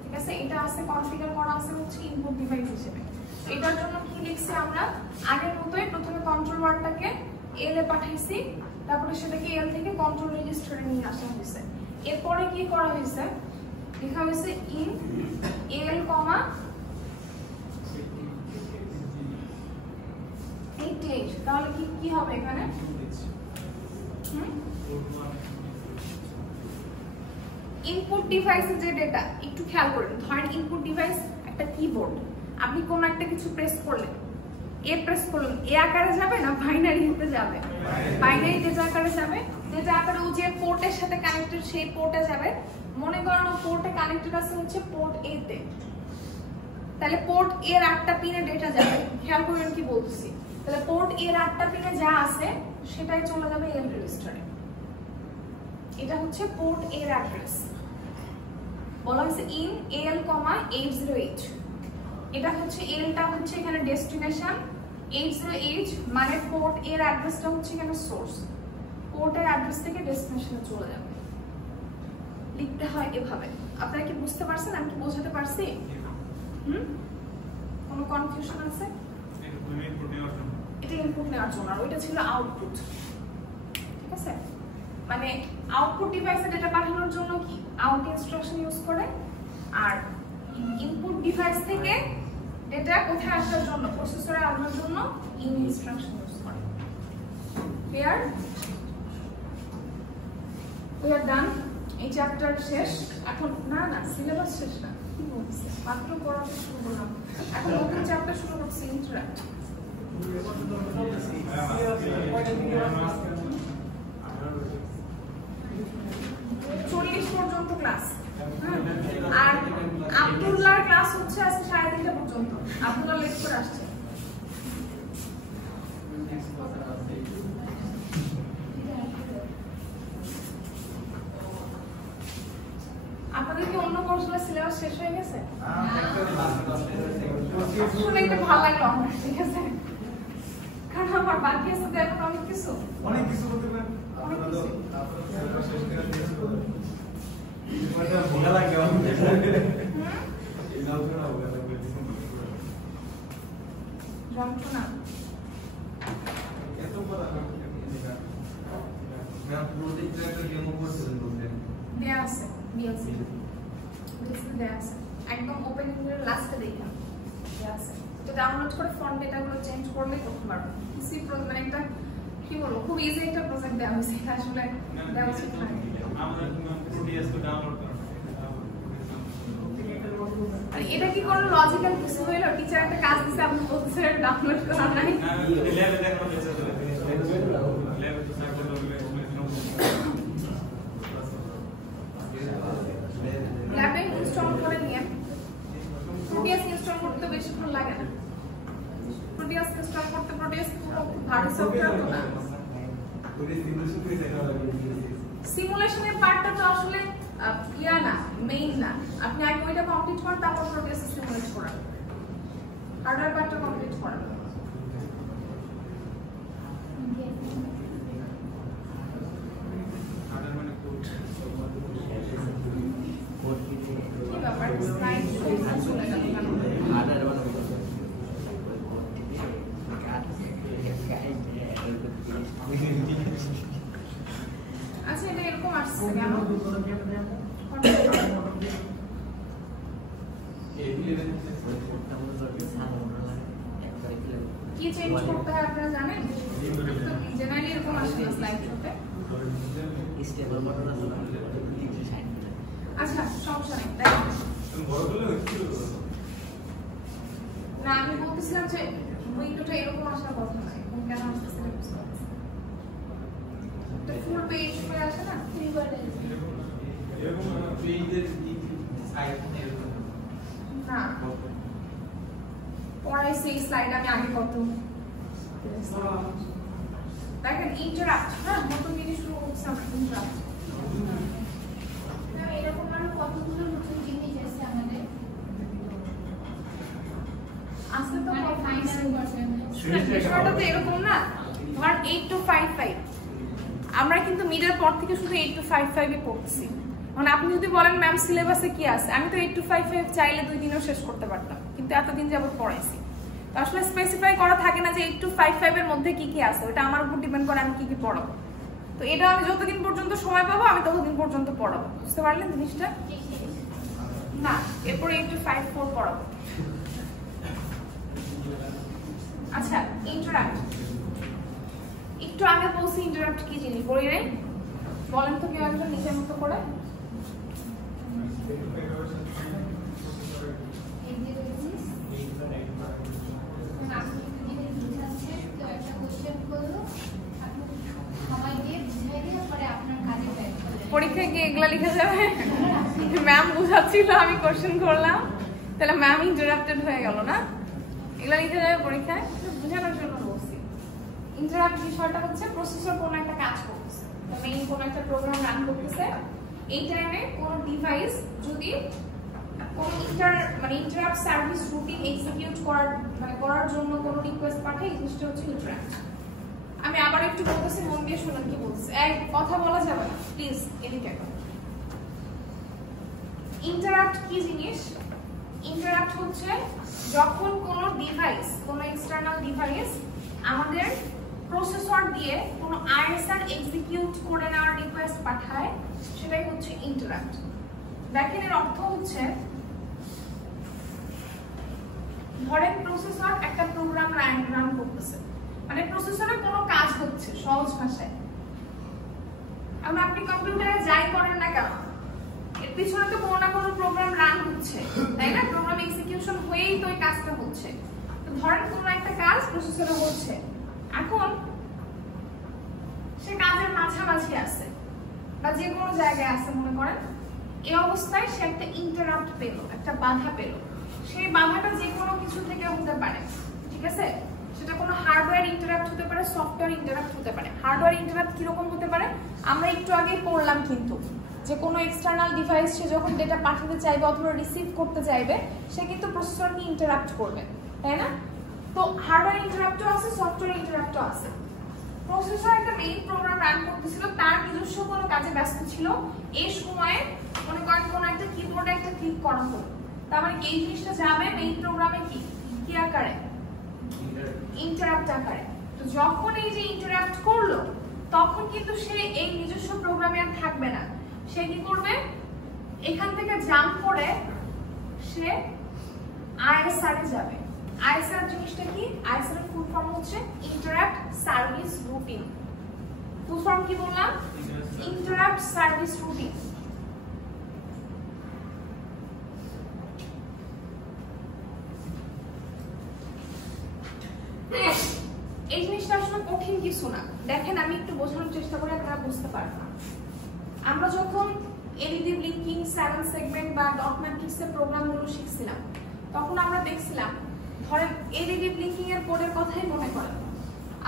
ঠিক আছে? এটা আছে কনফিগার করা আছে হচ্ছে ইনপুট ডিভাইস হিসেবে। এটার জন্য কি লিখছি আমরা? আগের মতোই প্রথমে কন্ট্রোল ওয়ার্ডটাকে এল এ পাঠাইছি, তারপরে সেটাকে এল থেকে কন্ট্রোল রেজিস্টারে নিয়ে আসা হয়েছে। এরপরে কি করা হয়েছে? লেখা হয়েছে ইন এল কমা 88। তাহলে কি হবে এখানে? ইনপুট ডিভাইসের যে ডেটা একটু খেয়াল করুন। ধরেন ইনপুট ডিভাইস একটা কিবোর্ড, আপনি কোন একটা কিছু প্রেস করলেন, এ প্রেস করলেন, এ আকারে যাবে না বাইনারিতে যাবে? বাইনারি ডেটা আকারে যাবে, ডেটা আকারে ও যে পোর্টের সাথে কানেক্টেড সেই পোর্টে যাবে। মনে করেন ও পোর্টে কানেক্টেড আছে হচ্ছে পোর্ট এ তে, তাহলে পোর্ট এর 8টা পিনে ডেটা যাবে। খেয়াল করুন কি বলছি, তাহলে পোর্ট এর 8টা পিনে যা আছে সেটাই চলে যাবে এল রেজিস্টারে। এটা হচ্ছে পোর্ট এর অ্যাড্রেস, বলা হয়েছে ইন এল কমা 80H। এটা হচ্ছে এলটা হচ্ছে এখানে ডেস্টিনেশন, 80H মানে পোর্ট এর অ্যাড্রেসটা হচ্ছে এখানে সোর্স। পোর্টের অ্যাড্রেস থেকে ডেস্টিনেশনে চলে যাবে। লিখতে হয় এভাবে। আপনারা কি বুঝতে পারছেন? আমি কি বোঝাতে পারছি? কোনো কনফিউশন আছে? এটা ইনপুট নেওয়ার জন্য, আর ওইটা ছিল আউটপুট, ঠিক আছে? মানে আউটপুট ডিভাইসে ডেটা পাঠানোর জন্য কি আউট ইনস্ট্রাকশন ইউজ করে, আর ইনপুট ডিভাইস থেকে ডেটা কোথায় আসার জন্য, প্রসেসরে আনার জন্য ইন ইনস্ট্রাকশন ইউজ করে। ক্লিয়ার? উই আর ডান। এই চ্যাপ্টার শেষ। এখন না সিলেবাস শেষ না, কি বলছে, মাত্র পড়াতে শুরু করলাম, এখন নতুন চ্যাপ্টার শুরু করছি, ইন্টারাক্ট। 40 পর্যন্ত ক্লাস, আর আব্দুল্লাহর ক্লাস হচ্ছে আজকে 3:30 পর্যন্ত। আব্দুল্লাহ লেট করে আসছে। সবগুলো সিলেবাস শেষ হয়ে গেছে? শুনে একটু ভালো লাগলো আমার, ঠিক আছে? কারণ আমার বাকি আছে তো এখন অনেক কিছু করতে পারেন। অনেক কিছু। ভোলা লাগে আমাদের। যন্ত্রণা এত কথা ম্যাম প্রজেক্ট একটা ডেমো করছিলেন বলতেন। দেয়া আছে, দিয়েছে। দেয়া আছে। একদম ওপেনিং এর লাস্টে দেখা দেয়া আছে। তো ডাউনলোড করে ফন্ট ডেটাগুলো চেঞ্জ করলে করতে পারবে। সি মানে একটা কি বলবো, খুব ইজি একটা প্রজেক্ট দেওয়া হয়েছে। এটা আসলে দেওয়া উচিত না। আমরা প্রোটিয়াস তো ডাউনলোড করব। আর এটা কি কোনো লজিক্যাল কিছু হইলো? টিচার একটা কাজ দিছে, আপনি বলছেন ডাউনলোড করা নাই। না ল্যাবে দেখানো হয়েছে তো। ল্যাবে তো সার্ভার লাগবে। ল্যাবে ইনস্টল করে নিয়ে প্রোটিয়াস ইনস্টল করতে বেশিক্ষণ লাগে না। প্রোটিয়াস ইনস্টল করতে প্রোটিয়াস খুব ভারী সফটওয়্যার তো না। সিমুলেশনের পার্টটা তো আসলে ক্লিয়ার না, মেইন না। আপনি আগে ওইটা কমপ্লিট করেন, তারপর প্রোটিয়াস সিমুলেট করেন। হার্ডওয়্যার পার্টটা কমপ্লিট করেন। হার্ডওয়্যার মানে কোড কি ব্যাপার, স্লাইড চলে গেল কেন? আচ্ছা, এটা এরকম আসছে কেন? কি চেঞ্জ করতে হয় আপনারা জানেন? জেনারেলি এরকম আসে না স্লাইড শোতে। আচ্ছা, সমস্যা নেই। না, আমি বলতেছিলাম যে উইন্ডোটা এরকম আসার কথা নয়। কেন আসতেছে না বুঝতে পারছি। এটা ফুল পেজ হয়ে আসে না? এরকম পেজের সাইজ এরকম না, পড়াইছে এই স্লাইড আমি আগে কত দেখেন ইন্টারাপ্ট। হ্যাঁ, নতুন জিনিস শুরু করছে আমরা ইন্টারাপ্ট। এরকম আরো কতগুলো নতুন জিনিস আছে আমাদের। আজকে তো মানে ফাইনাল ভার্সন বিষয়টা তো এরকম না। ধর 8 to 5 আমরা কিন্তু মিডের পর থেকে শুধু 8 to 5 এ পড়ছি। মানে আপনি যদি বলেন ম্যাম সিলেবাসে কি আছে, আমি তো 8 to 5 চাইলে 2 দিনেও শেষ করতে পারতাম, কিন্তু এতদিন যাবত পড়াইছি। তো আসলে স্পেসিফাই করা থাকে না যে 8 to 5 এর মধ্যে কি কি আছে, ওটা আমার উপর ডিপেন্ড করে আমি কি কি পড়াবো। তো এটা আমি যতদিন পর্যন্ত সময় পাবো আমি ততদিন পর্যন্ত পড়াবো। বুঝতে পারলেন জিনিসটা? না, এরপরে 8 to 5 4 পড়াবো। আচ্ছা, ইন্টারাপ্ট একটু আগে বলছি। ইন্টারাপ্ট কি জিনিস বলি নাই? বলেন তো কেউ একজন নিজের মতো করে। পরীক্ষায় গিয়ে এগুলা লিখে যাবে? ম্যাম বুঝাচ্ছিল, আমি কোশ্চেন করলাম, তাহলে ম্যাম ইন্টারাপ্টেড হয়ে গেল না? এগুলা লিখে যাবে পরীক্ষায়? বুঝানোর জন্য বলছি। ইন্টারাপ্ট বিষয়টা হচ্ছে প্রসেসর কোনো একটা কাজ করতেছে, মেইন কোনো একটা প্রোগ্রাম রান করতেছে। এই টাইমে কোনো ডিভাইস যদি কোনো ইন্টারাপ্ট সার্ভিস রুটিন এক্সিকিউট করার জন্য কোনো রিকোয়েস্ট পাঠায়, এই জিনিসটা হচ্ছে ইন্টারাপ্ট। আমি আবার একটু বলতেছি, মন দিয়ে শুনুন কি বলছে। এক কথা বলা যাবে না প্লিজ, এদিকে। ইন্টারাপ্ট কি জিনিস? ইন্টারাপ্ট হচ্ছে যখন কোনো ডিভাইস, কোনো এক্সটার্নাল ডিভাইস আমাদের প্রসেসর দিয়ে কোনো আইএসআর এক্সিকিউট করে নেওয়ার রিকোয়েস্ট পাঠায়, সেটাই হচ্ছে ইন্টারাপ্ট। দেখেন এর অর্থ হচ্ছে, ধরেন প্রসেসর একটা প্রোগ্রাম রান করতেছে, মানে প্রসেসরে কোনো কাজ হচ্ছে সহজ ভাষায়। এখন আপনি কম্পিউটারে যাই করেন না কেন, এর পিছনে তো কোনো না কোনো প্রোগ্রাম রান হচ্ছে, তাই না? প্রোগ্রাম এক্সিকিউশন হয়েই তো এই কাজটা হচ্ছে। তো ধরেন কোনো একটা কাজ প্রসেসরে হচ্ছে, এখন সে কাজের মাঝামাঝি আছে বা যে কোনো জায়গায় আছে মনে করেন, এই অবস্থায় সে একটা ইন্টারাপ্ট পেল, একটা বাধা পেল। সেই বাধাটা যে কোনো কিছু থেকে হতে পারে, ঠিক আছে? সেটা কোনো হার্ডওয়্যার ইন্টারাপ্ট হতে পারে, সফটওয়্যার ইন্টারাপ্ট হতে পারে। হার্ডওয়্যার ইন্টারাপ্ট কিরকম হতে পারে আমরা একটু আগেই পড়লাম, কিন্তু যে কোনো এক্সটার্নাল ডিভাইস সে যখন ডেটা পাঠাতে চাইবে অথবা রিসিভ করতে চাইবে সে কিন্তু প্রসেসরকে ইন্টারাপ্ট করবে, তাই না? তো হার্ডওয়্যার ইন্টারাপ্টও আছে, সফটওয়্যার ইন্টারাপ্টও আছে। প্রসেসর একটা মেইন প্রোগ্রাম রান করতেছিল, তার নিজস্ব কোনো কাজে ব্যস্ত ছিল, এই সময়ে মনে করেন কোনো একটা কিবোর্ডে একটা ক্লিক করা হলো, তার মানে এই জিনিসটা যাবে মেইন প্রোগ্রামে কি আকারে? ইন্টারাপ্ট আকারে। তো যখন এই যে ইন্টারাপ্ট করলো তখন কিন্তু সে এই নিজস্ব প্রোগ্রামে আর থাকবে না, সে কি করবে? এখান থেকে জাম্প করে সে আইএসআর এ যাবে। আইএসআর জিনিসটা কি? আইএসআর এর ফুল ফর্ম হচ্ছে interrupt service routine. Full form কি বললাম? Interrupt service routine. এই জিনিসটা আসলে কঠিন কিছু না, দেখেন আমি একটু বোঝানোর চেষ্টা করি, আপনারা বুঝতে পারবেন। আমরা যখন এলইডি ব্লিঙ্কিং, 7 সেগমেন্ট বা ডট ম্যাট্রিক্স এর প্রোগ্রামগুলো শিখছিলাম তখন আমরা দেখছিলাম, ধরেন এলইডি ব্লিঙ্কিং এর কোডের কথাই মনে করেন,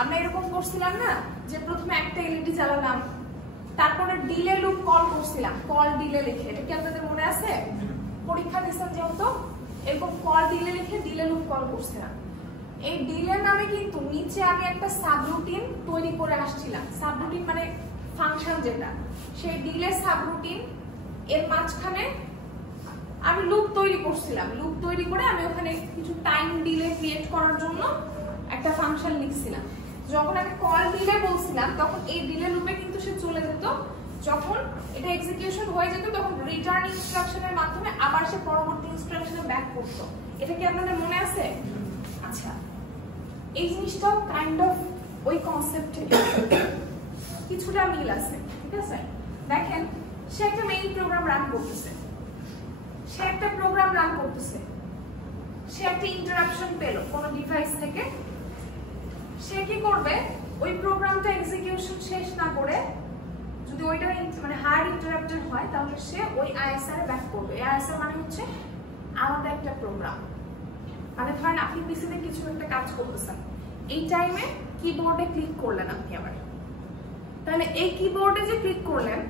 আমরা এরকম করছিলাম না যে প্রথমে একটা এলইডি জ্বালালাম, তারপরে ডিলে লুপ কল করছিলাম, কল ডিলে লিখে। এটা কি আপনাদের মনে আছে? পরীক্ষা দিচ্ছেন যেহেতু, এরকম কল ডিলে লিখে ডিলে লুপ কল করছিলাম। এই ডিলে নামে কিন্তু নিচে আমি একটা সাবরুটিন তৈরি করে আসছিলাম। সাবরুটিন মানে ফাংশন যেটা, সেই ডিলে সাবরুটিন এর মাঝখানে আমি লুপ তৈরি করছিলাম। লুপ তৈরি করে আমি ওখানে কিছু টাইম ডিলে ক্রিয়েট করার জন্য একটা ফাংশন লিখছিলাম। যখন আমি কল ডিলে বলছিলাম তখন এই ডিলে লুপে কিন্তু সে চলে যেত, যখন এটা এক্সিকিউশন হয়ে যেত তখন রিটার্ন ইনস্ট্রাকশনের মাধ্যমে আবার সে পরবর্তী ইনস্ট্রাকশনে ব্যাক করত। এটা কি আপনাদের মনে আছে? আচ্ছা, এই জিনিসটাও কাইন্ড অফ ওই কনসেপ্টে কিছুটা মিল আছে, ঠিক আছে? দেখেন, সে একটা মেইন প্রোগ্রাম রান করতেছে, সে একটা ইন্টারাপশন পেল কোনো ডিভাইস থেকে। সে কি করবে? ওই প্রোগ্রামটা এক্সিকিউশন শেষ না করে, যদি ওইটা মানে হার্ড ইন্টারাপ্টেড হয় তাহলে সে ওই আইএসআর এ ব্যাক করবে। আইএসআর মানে হচ্ছে আলাদা একটা প্রোগ্রাম। মানে ধরেন আপনি পিসিতে কিছু একটা কাজ করতেছেন, এই টাইমে কিবোর্ডে ক্লিক করলেন আপনি আবার, তাহলে এই কিবোর্ডে যে ক্লিক করলেন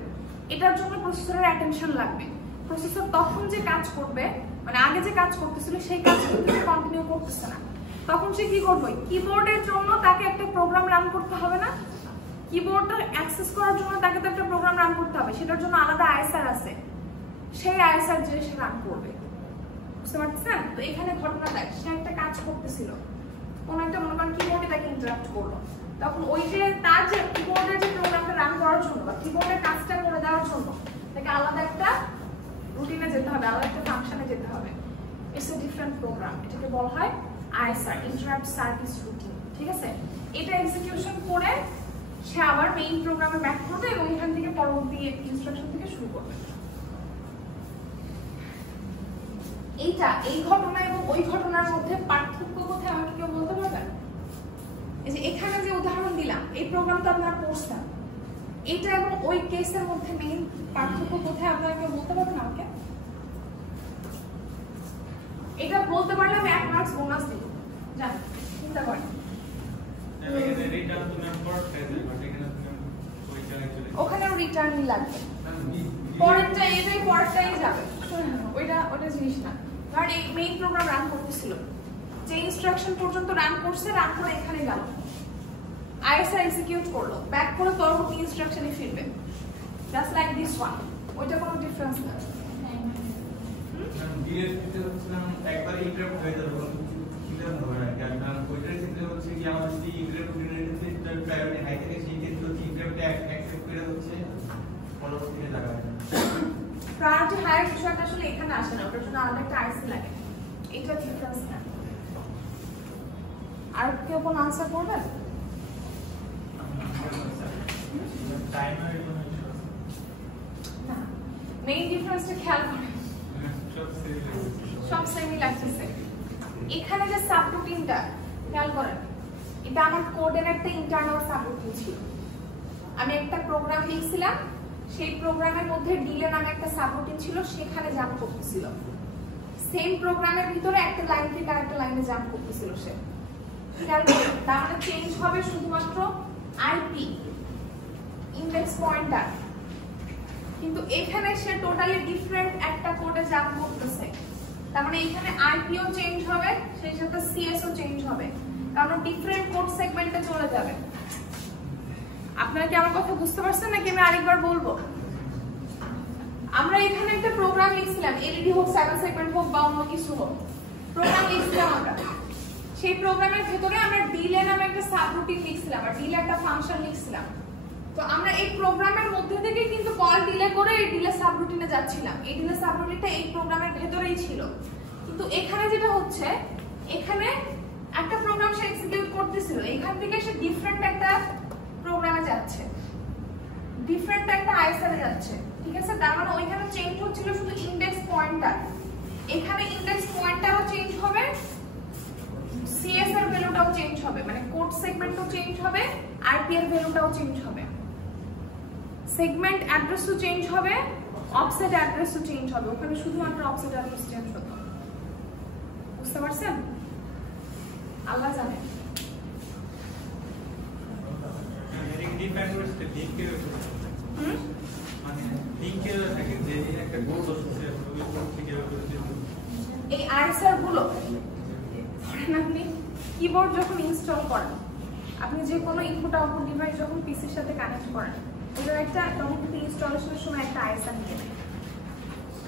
এটার জন্য প্রসেসরের অ্যাটেনশন লাগবে। প্রসেসর তখন যে কাজ করবে, মানে আগে যে কাজ করতেছিল সেই কাজ কিন্তু কন্টিনিউ করতেছে না, তখন সে কি করবে? কিবোর্ডের জন্য তাকে একটা প্রোগ্রাম রান করতে হবে না? কিবোর্ডটা অ্যাক্সেস করার জন্য তাকে তো একটা প্রোগ্রাম রান করতে হবে, সেটার জন্য আলাদা আইএসআর আছে, সেই আইএসআর যে সে রান করবে। বুঝতে পারছেন? তো এখানে ঘটনাটা সে একটা কাজ করতেছিল, কোন একটা মনে করেন কিবোর্ডে তাকে ইন্টারাপ্ট করলো, তখন ওই যে তার যে কিবোর্ডের যে প্রোগ্রামটা রান করার জন্য বা কিবোর্ডের কাজটা করে দেওয়ার জন্য তাকে আলাদা একটা রুটিনে যেতে হবে, আলাদা একটা ফাংশনে যেতে হবে। ইটস এ ডিফারেন্ট প্রোগ্রাম, এটাকে বলা হয় আইএসআর, ইন্টারাপ্ট সার্ভিস রুটিন। ঠিক আছে? এটা এক্সিকিউশন করে সে আবার মেইন প্রোগ্রামে ব্যাক করবে এবং এখান থেকে পরবর্তী ইনস্ট্রাকশন থেকে শুরু করবে। এইটা এই ঘটনা এবং ওই ঘটনার মধ্যে পার্থক্য কোথায় আমাকে কেউ বলতে পারবেন? এই যে এখানে যে উদাহরণ দিলাম, এই প্রোগ্রামটা আপনারা পড়ছেন, এটা এবং ওই কেসের মধ্যে মেইন পার্থক্য কোথায় আপনারা কেউ বলতে পারবেন আমাকে? এটা বলতে পারলে আমি 1 মার্কস বোনাস দিব। জান, চিন্তা করেন। ওখানেও রিটার্নই লাগবে, পরেরটা এটাই পরেরটাই যাবে, ওইটা জিনিস না। কারণ এই মেইন প্রোগ্রাম রান করতেছিল, যে ইনস্ট্রাকশন পর্যন্ত রান করছে, রান করে এখানে গেল, আইএসআর এক্সিকিউট করলো, ব্যাক করে পরবর্তী ইনস্ট্রাকশনে ফিরবে, জাস্ট লাইক দিস ওয়ান। ওইটা কোনো ডিফারেন্স না। একবার ইন্টারাপ্ট হয়ে যাবে, হবে না, কারণ ওইটার ক্ষেত্রে হচ্ছে কি আমাদের যদি ইন্টারাপ্ট প্রায়োরিটি হাই থাকে সেই ক্ষেত্রে হচ্ছে ইন্টারাপ্ট অ্যাকসেপ্ট করে হচ্ছে পরবর্তীতে দেখা হয়। প্রায়োরিটি হায়ার বিষয়টা আসলে এখানে আসে না, ওটার জন্য আলাদা একটা আইসি লাগে, এটা ডিফারেন্স না। আর কেউ কোনো আনসার করবেন? মেইন ডিফারেন্সটা খেয়াল করেন, সব সেমই লাগতেছে। এখানে যে সাবরুটিনটা খেয়াল করেন, এটা আমার কোডের একটা ইন্টারনাল সাবরুটিন ছিল। আমি একটা প্রোগ্রাম লিখছিলাম, সেই প্রোগ্রামের মধ্যে ডিলে নামে একটা সাবরুটিন ছিল, সেখানে জাম্প করতেছিল। সেম প্রোগ্রামের ভিতরে একটা লাইন থেকে আরেকটা লাইনে জাম্প করতেছিল সে। খেয়াল করেন, তার মানে চেঞ্জ হবে শুধুমাত্র আইপি, ইন্ডেক্স পয়েন্টার। কিন্তু এখানে সে টোটালি ডিফারেন্ট একটা কোডে জাম্প করতেছে। তার মানে এখানে আইপিও চেঞ্জ হবে, সেই সাথে সিএসও চেঞ্জ হবে, কারণ ডিফারেন্ট কোড সেগমেন্টে চলে যাবে। আপনারা কি আমার কথা বুঝতে পারছেন নাকি আমি আরেকবার বলবো? আমরা এখানে একটা প্রোগ্রাম লিখছিলাম, এলইডি হোক, 7 সেগমেন্ট হোক বা অন্য কিছু হোক, প্রোগ্রাম লিখছিলাম আমরা। সেই প্রোগ্রামের ভেতরে আমরা ডিলে নামে একটা সাবরুটিন লিখছিলাম আর ডিলে একটা ফাংশন লিখছিলাম। তো আমরা এই প্রোগ্রামের মধ্যে থেকে কিন্তু কল ডিলে করে এই ডিলে সাবরুটিনে যাচ্ছিলাম। এই ডিলে সাবরুটিনটা এই প্রোগ্রামের ভেতরেই ছিল। কিন্তু এখানে যেটা হচ্ছে, এখানে একটা প্রোগ্রাম সে এক্সিকিউট করতেছিল, এখান থেকে সে ডিফারেন্ট একটা প্রোগ্রামে যাচ্ছে, ডিফারেন্ট একটা আইএসআরে যাচ্ছে, ঠিক আছে? তার মানে ওইখানে চেঞ্জ হচ্ছিল শুধু ইনডেক্স পয়েন্টার, এখানে ইনডেক্স পয়েন্টারও চেঞ্জ হবে, সিএস এর ভ্যালুটাও চেঞ্জ হবে, মানে কোড সেগমেন্টও চেঞ্জ হবে, আইপি এর ভ্যালুটাও চেঞ্জ হবে, সেগমেন্ট অ্যাড্রেসও চেঞ্জ হবে, অফসেট অ্যাড্রেসও চেঞ্জ হবে। ওখানে শুধুমাত্র অফসেট অ্যাড্রেস চেঞ্জ হতো। বুঝতে পারছেন? আল্লাহ জানে। এই আইএসআর গুলো আপনি কিবোর্ড যখন ইনস্টল করেন, আপনি যে কোনো ইনপুট আউটপুট ডিভাইস যখন পিসির সাথে কানেক্ট করেন, এটার একটা তখন কিন্তু ইনস্টলেশনের সময় একটা আইএসআর নিয়ে নেয়,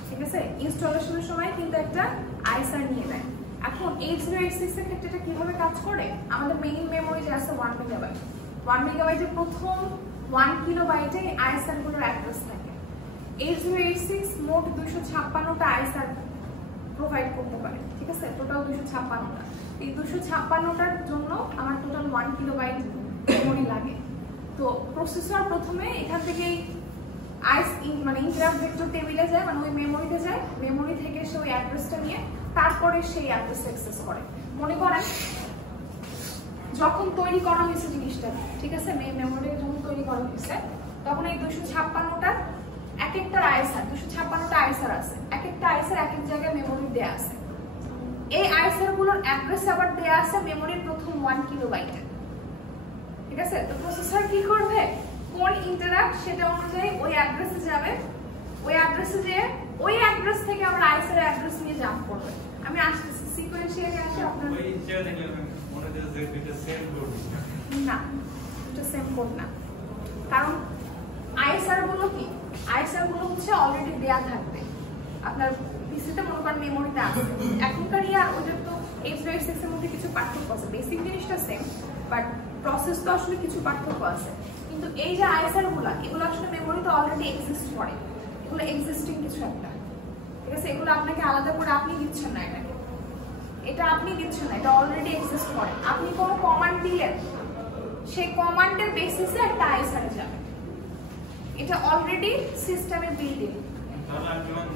ঠিক আছে? ইনস্টলেশনের সময় কিন্তু একটা আইএসআর নিয়ে নেয়। এখন 8086 এর ক্ষেত্রে এটা কিভাবে কাজ করে? আমাদের মেইন মেমোরি যে আছে 1 মেগাবাইট, 1 মেগাবাইটের প্রথম 1 কিলোবাইটে আইএসআর গুলোর অ্যাড্রেস থাকে। 8086 মোট 256টা আইএসআর প্রোভাইড করতে পারে, ঠিক আছে? টোটাল 256টা। এই 256টার জন্য আমার টোটাল 1 কিলোবাইট মেমোরি লাগে। তো প্রসেসর প্রথমে এখান থেকে মানে ইন্টারাপ্ট ভেক্টর টেবিলে যায়, মানে ওই মেমোরিতে যায়, মেমোরি থেকে সে ওই অ্যাড্রেসটা নিয়ে তারপরে সেই অ্যাড্রেস অ্যাক্সেস করে। মনে করেন যখন তৈরি করা হয়েছে জিনিসটা, ঠিক আছে, মেমোরি যখন তৈরি করা হয়েছে তখন এই 256টার এক একটা আইএসআর, 256টা আইএসআর আছে, এক একটা আইএসআর এক এক জায়গায় মেমোরি দেয়া আছে। এই আইএসআর গুলোর অ্যাড্রেস আবার দেয়া আছে মেমোরির প্রথম 1 কিলোবাইটে, ঠিক আছে? তো প্রসেসর কি করবে, কোন ইন্টারাপ্ট সেটা অনুযায়ী ওই অ্যাড্রেসে যাবে, ওই অ্যাড্রেসে যেয়ে ওই অ্যাড্রেস থেকে আমরা আইএসআর অ্যাড্রেস নিয়ে জাম্প করবে। আমি আসতেছি সিকোয়েন্সিয়ালি আসে আপনার ওই ইচ্ছা দেখলে মনে হচ্ছে যে এটা সেম কোড না, এটা সেম কোড না। কারণ আইএসআর গুলো কি, আইএসআর গুলো হচ্ছে অলরেডি দেয়া থাকবে আপনার পিসিতে, মনে করেন মেমোরিতে আছে। এখনকার ওদের তো 8086 এর মধ্যে কিছু পার্থক্য আছে, বেসিক জিনিসটা সেম, বাট প্রসেস তো আসলে কিছু পার্থক্য আছে। কিন্তু এই যে আইএসআর গুলো, এগুলো আসলে মেমোরিতে অলরেডি এক্সিস্ট করে, এগুলো এক্সিস্টিং কিছু একটা, ঠিক আছে? এগুলো আপনাকে আলাদা করে আপনি দিচ্ছেন না, এটাকে এটা আপনি দিচ্ছেন না, এটা অলরেডি এক্সিস্ট করে। আপনি কোনো কমান্ড দিলেন, সেই কমান্ডের বেসিসে একটা আইএসআর যাবে, এটা অলরেডি সিস্টেমে বিল্ট ইন। তাহলে আমি যখন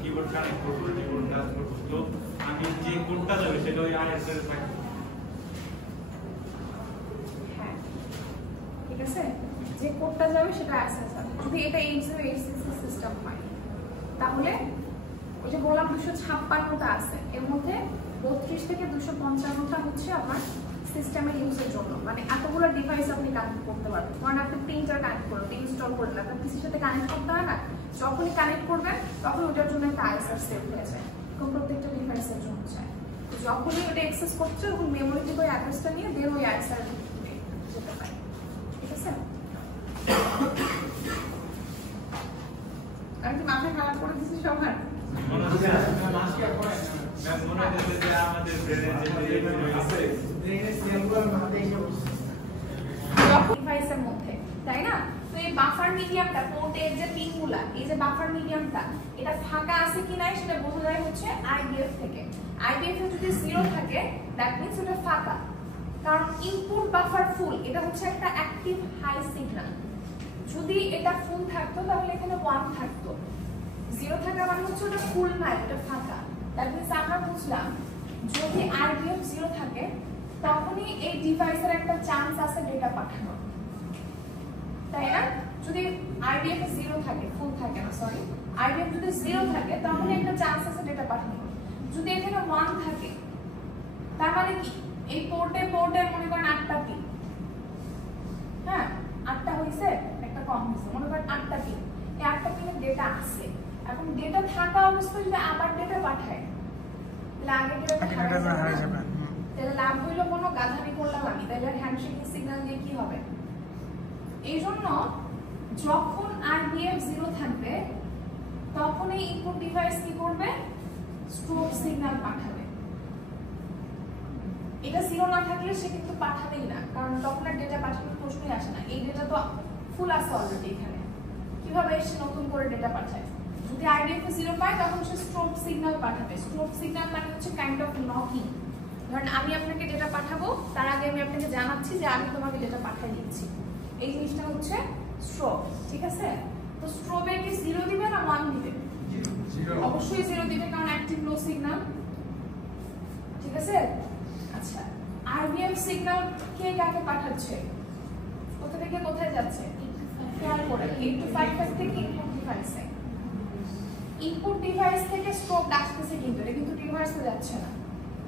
কিবোর্ড কানেক্ট করব, কিবোর্ড কাজ করব, তো আমি যে কোডটা যাবে সেটা ওই আইএসআর এর পাই। হ্যাঁ, ঠিক আছে, যে কোডটা যাবে সেটা আইএসআর যাবে। যদি এটা 8086 সিস্টেম হয় তাহলে ওই যে বললাম 256টা আছে, এর মধ্যে 32 থেকে 255টা হচ্ছে আমার সিস্টেমের ইউজের জন্য, মানে এতগুলো ডিভাইস আপনি কানেক্ট করতে পারবেন। কারণ আপনি প্রিন্টার কানেক্ট করবেন, ইনস্টল করবেন, আপনার পিসির সাথে কানেক্ট করতে হয় না, যখনই কানেক্ট করবেন তখন ওটার জন্য একটা আইএসআর সেভ হয়ে যায়, প্রত্যেকটা ডিভাইসের জন্য চায়। যখনই ওটা অ্যাক্সেস করছে তখন মেমোরি থেকে ওই অ্যাড্রেসটা নিয়ে বের ওই আইএসআর যেতে পারে, ঠিক আছে? আমি কি মাথায় খারাপ করে দিচ্ছি সবার? মনে হচ্ছে যে আমাদের ব্রেনে আছে ডিভাইসের মধ্যে, তাই না? তো এই বাফার মিডিয়ামটা, পোর্টের যে পিনগুলা, এই যে বাফার মিডিয়ামটা, এটা ফাঁকা আছে কি নাই সেটা বোঝা যায় হচ্ছে আইবিএফ থেকে। আইবিএফ এ যদি 0 থাকে দ্যাট মিন্স এটা ফাঁকা, কারণ ইনপুট বাফার ফুল, এটা হচ্ছে একটা অ্যাক্টিভ হাই সিগন্যাল। যদি এটা ফুল থাকতো তাহলে এখানে 1 থাকতো, 0 থাকা মানে হচ্ছে ওটা ফুল না, এটা ফাঁকা। দ্যাট মিন্স আমরা বুঝলাম যদি আইবিএফ 0 থাকে তখনই এই ডিভাইসের একটা চান্স আছে ডেটা পাঠানোর, তাই না? যদি আইবিএফ 0 থাকে, ফুল থাকে না, সরি, আইবিএফ যদি 0 থাকে তাহলে একটা চান্স আছে ডেটা পাঠানোর। যদি এখানে 1 থাকে তার মানে কি, এই পোর্টে মনে করেন 8টা পিন, হ্যাঁ 8টা হইছে, একটা কম হইছে, মনে করেন 8টা পিন, এই 8টা পিনের ডেটা আছে। এখন ডেটা থাকা অবস্থায় যদি আবার ডেটা পাঠায় তাহলে আগে ডেটা হারিয়ে যাবে। তাহলে লাভ হইলো কোনো গাধামি করলাম আমি, তাহলে হ্যান্ডশেকিং সিগন্যাল দিয়ে কি হবে? এই জন্য যখন RBF 0 থাকবে তখন এই ইনপুট ডিভাইস কি করবে? স্ট্রোব সিগন্যাল পাঠাবে। এটা 0 না থাকলে সে কিন্তু পাঠাবেই না, কারণ তখন আর ডেটা পাঠানোর প্রশ্নই আসে না। এই ডেটা তো ফুল আছে অলরেডি এখানে, কিভাবে সে নতুন করে ডেটা পাঠায়? যদি RBF 0 পায় তখন সে স্ট্রোব সিগন্যাল পাঠাবে। স্ট্রোব সিগন্যাল মানে হচ্ছে কাইন্ড অফ নকিং। ধরেন আমি আপনাকে ডেটা পাঠাবো, তার আগে আমি আপনাকে জানাচ্ছি যে আমি তোমাকে ডেটা পাঠিয়ে দিচ্ছি। এই জিনিসটা হচ্ছে স্ট্রোব, ঠিক আছে? তো স্ট্রোবে কি 0 দিবে না 1 দিবে? অবশ্যই 0 দিবে, কারণ অ্যাক্টিভ লো সিগন্যাল, ঠিক আছে? আচ্ছা, RBF সিগন্যাল কে কাকে পাঠাচ্ছে? কোথা থেকে কোথায় যাচ্ছে? খেয়াল করে 8255 থেকে ইনপুট ডিভাইসে। ইনপুট ডিভাইস থেকে স্ট্রোব আসতেছে, কিন্তু এটা কিন্তু ডিভাইসে যাচ্ছে না।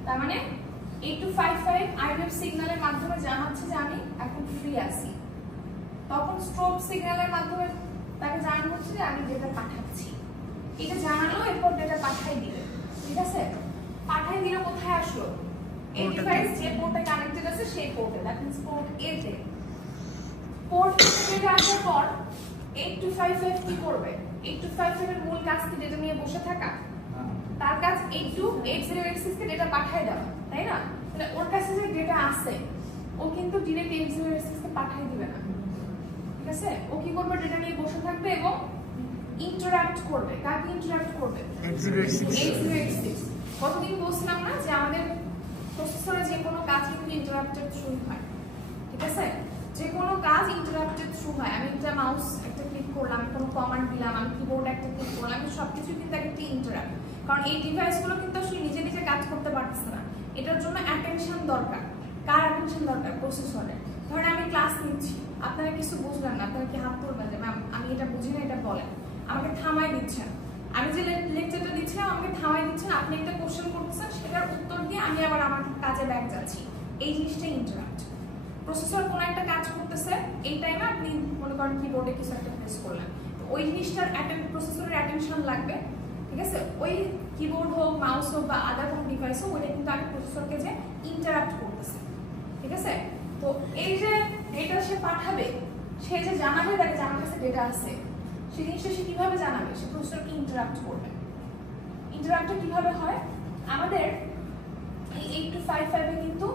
তার মানে 8255 RBF সিগন্যালের মাধ্যমে জানাচ্ছে যে আমি এখন ফ্রি আছি। তখন স্ট্রোব সিগন্যালের মাধ্যমে তাকে জানানো হচ্ছে যে আমি ডেটা পাঠাচ্ছি। এটা জানালো, এরপর ডেটা পাঠাই দিলে, ঠিক আছে? পাঠাই দিলে কোথায় আসলো? এই ডিভাইস যে পোর্টে কানেক্টেড আছে সেই পোর্টে, দ্যাট মিন্স পোর্ট A তে। পোর্ট A তে ডেটা আসার পর 8255 কি করবে? 8255 এর মূল কাজ কি ডেটা নিয়ে বসে থাকা? তার কাজ 828086 কে ডেটা পাঠিয়ে দেওয়া, তাই না? তাহলে ওর কাছে যে ডেটা আছে ও কিন্তু ডাইরেক্ট 8086 কে পাঠিয়ে দিবে না, ঠিক আছে? ও কি করবে? ডেটা নিয়ে বসে থাকবে এবং ইন্টারঅ্যাক্ট করবে। কাকে ইন্টারঅ্যাক্ট করবে? 8086। কতদিন বলছিলাম না যে আমাদের প্রসেসরে যে কোনো কাজ কিন্তু ইন্টারঅ্যাক্টেড থ্রু হয়, ঠিক আছে? যে কোনো কাজ ইন্টারঅ্যাক্টেড থ্রু হয়। আমি একটা মাউস একটা ক্লিক করলাম, কোনো কমান্ড দিলাম, আমি কিবোর্ড একটা ক্লিক করলাম, সবকিছু কিন্তু একটা ইন্টারঅ্যাক্ট। কারণ এই ডিভাইসগুলো কিন্তু আসলে নিজে নিজে কাজ করতে পারছে না, এটার জন্য অ্যাটেনশন দরকার। কার অ্যাটেনশন দরকার? প্রসেসরের। ধরেন আমি ক্লাস নিচ্ছি, আপনারা কিছু বুঝলেন না, আপনারা কি হাত তুলবেন যে ম্যাম আমি এটা বুঝি না, এটা বলেন। আমাকে থামাই দিচ্ছেন, আমি যে লেকচারটা দিচ্ছিলাম আমাকে থামাই দিচ্ছেন, আপনি একটা কোশ্চেন করতেছেন, সেটার উত্তর দিয়ে আমি আবার আমার কাজে ব্যাক যাচ্ছি। এই জিনিসটা ইন্টারাপ্ট। প্রসেসর কোনো একটা কাজ করতেছে, এই টাইমে আপনি মনে করেন কিবোর্ডে কিছু একটা প্রেস করলেন, তো ওই জিনিসটার প্রসেসরের অ্যাটেনশন লাগবে, ঠিক আছে? ওই কিবোর্ড হোক, মাউস হোক বা আদার কোনো ডিভাইস হোক, ওইটা কিন্তু আমি প্রসেসরকে যে ইন্টারাপ্ট করতেছে, ঠিক আছে? তো এই যে ডেটা সে পাঠাবে, সে যে জানাবে তাকে যে আমার কাছে ডেটা আছে, সেই জিনিসটা সে কিভাবে জানাবে? সে প্রসেসরকে ইন্টারাপ্ট করবে। ইন্টারাপ্টটা কিভাবে হয়? আমাদের এই 8255 এ কিন্তু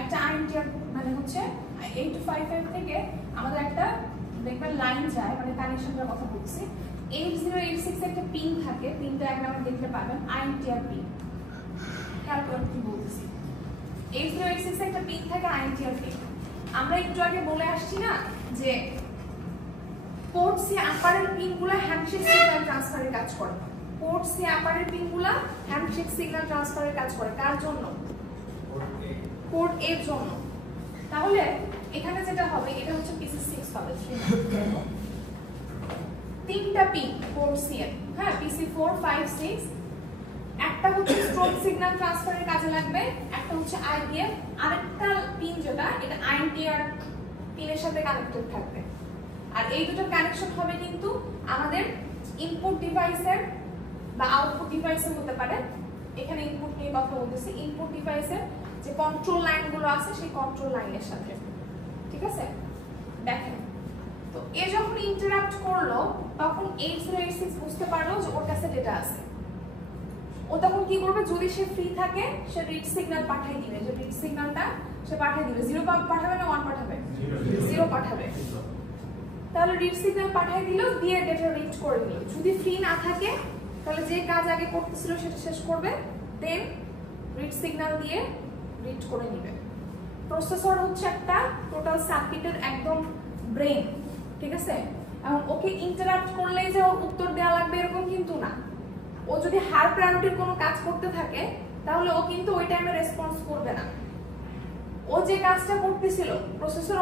একটা আইএনটিআর মানে হচ্ছে 8255 থেকে আমাদের একটা দেখবেন লাইন যায়, মানে কানেকশনটার কথা বলছি। 8086 একটা পিন থাকে, পিনটা একবার আমরা দেখতে পাবেন আইএনটিআর পিন। তারপর কি বলছি? 8086 একটা পিন থাকে আইএনটিআর পিন। আমরা একটু আগে বলে আসছি না যে পোর্ট সি আপারের পিনগুলো হ্যান্ডশেক সিগন্যাল ট্রান্সফারের কাজ করে। পোর্ট সি আপারের পিনগুলো হ্যান্ডশেক সিগন্যাল ট্রান্সফারের কাজ করে। কার জন্য? পোর্ট A এর জন্য। তাহলে এখানে যেটা হবে এটা হচ্ছে PC6 হবে। তিনটা পিন পোর্ট সি এর, হ্যাঁ, PC4 5 6। একটা হচ্ছে স্ট্রোব সিগন্যাল ট্রান্সফারের কাজে লাগবে, একটা হচ্ছে IBF, আরেকটা পিন যেটা এটা INTR পিনের সাথে কানেক্টেড থাকবে। আর এই দুটো কানেকশন হবে কিন্তু আমাদের ইনপুট ডিভাইসের বা আউটপুট ডিভাইসের হতে পারে। এখানে ইনপুট নিয়ে কথা বলতেছি, ইনপুট ডিভাইসের যে কন্ট্রোল লাইনগুলো আছে সেই কন্ট্রোল লাইনের সাথে, ঠিক আছে? দেখেন, তো এ যখন ইন্টারাপ্ট করলো তখন 8086 বুঝতে পারলো যে ওর কাছে ডেটা আছে। ও তখন কি করবে? যদি সে ফ্রি থাকে সে রিড সিগন্যাল পাঠিয়ে দিবে, যে রিড সিগন্যালটা সে পাঠিয়ে দিবে। 0 পাঠাবে না 1 পাঠাবে? 0 পাঠাবে। তাহলে রিড সিগন্যাল পাঠিয়ে দিল, দিয়ে ডেটা রিড করে দিল। যদি ফ্রি না থাকে তাহলে যে কাজ আগে করতেছিল সেটা শেষ করবে, দেন রিড সিগন্যাল দিয়ে রিড করে নেবে। প্রসেসর হচ্ছে একটা টোটাল সার্কিটের একদম ব্রেন, ঠিক আছে? এখন ওকে ইন্টারাপ্ট করলেই যে ওর উত্তর দেওয়া লাগবে এরকম কিন্তু না। ও যদি হাই প্রায়োরিটির কোনো কাজ করতে থাকে তাহলে ও কিন্তু ওই টাইমে রেসপন্স করবে না। ও যে কাজটা করতেছিল প্রসেসর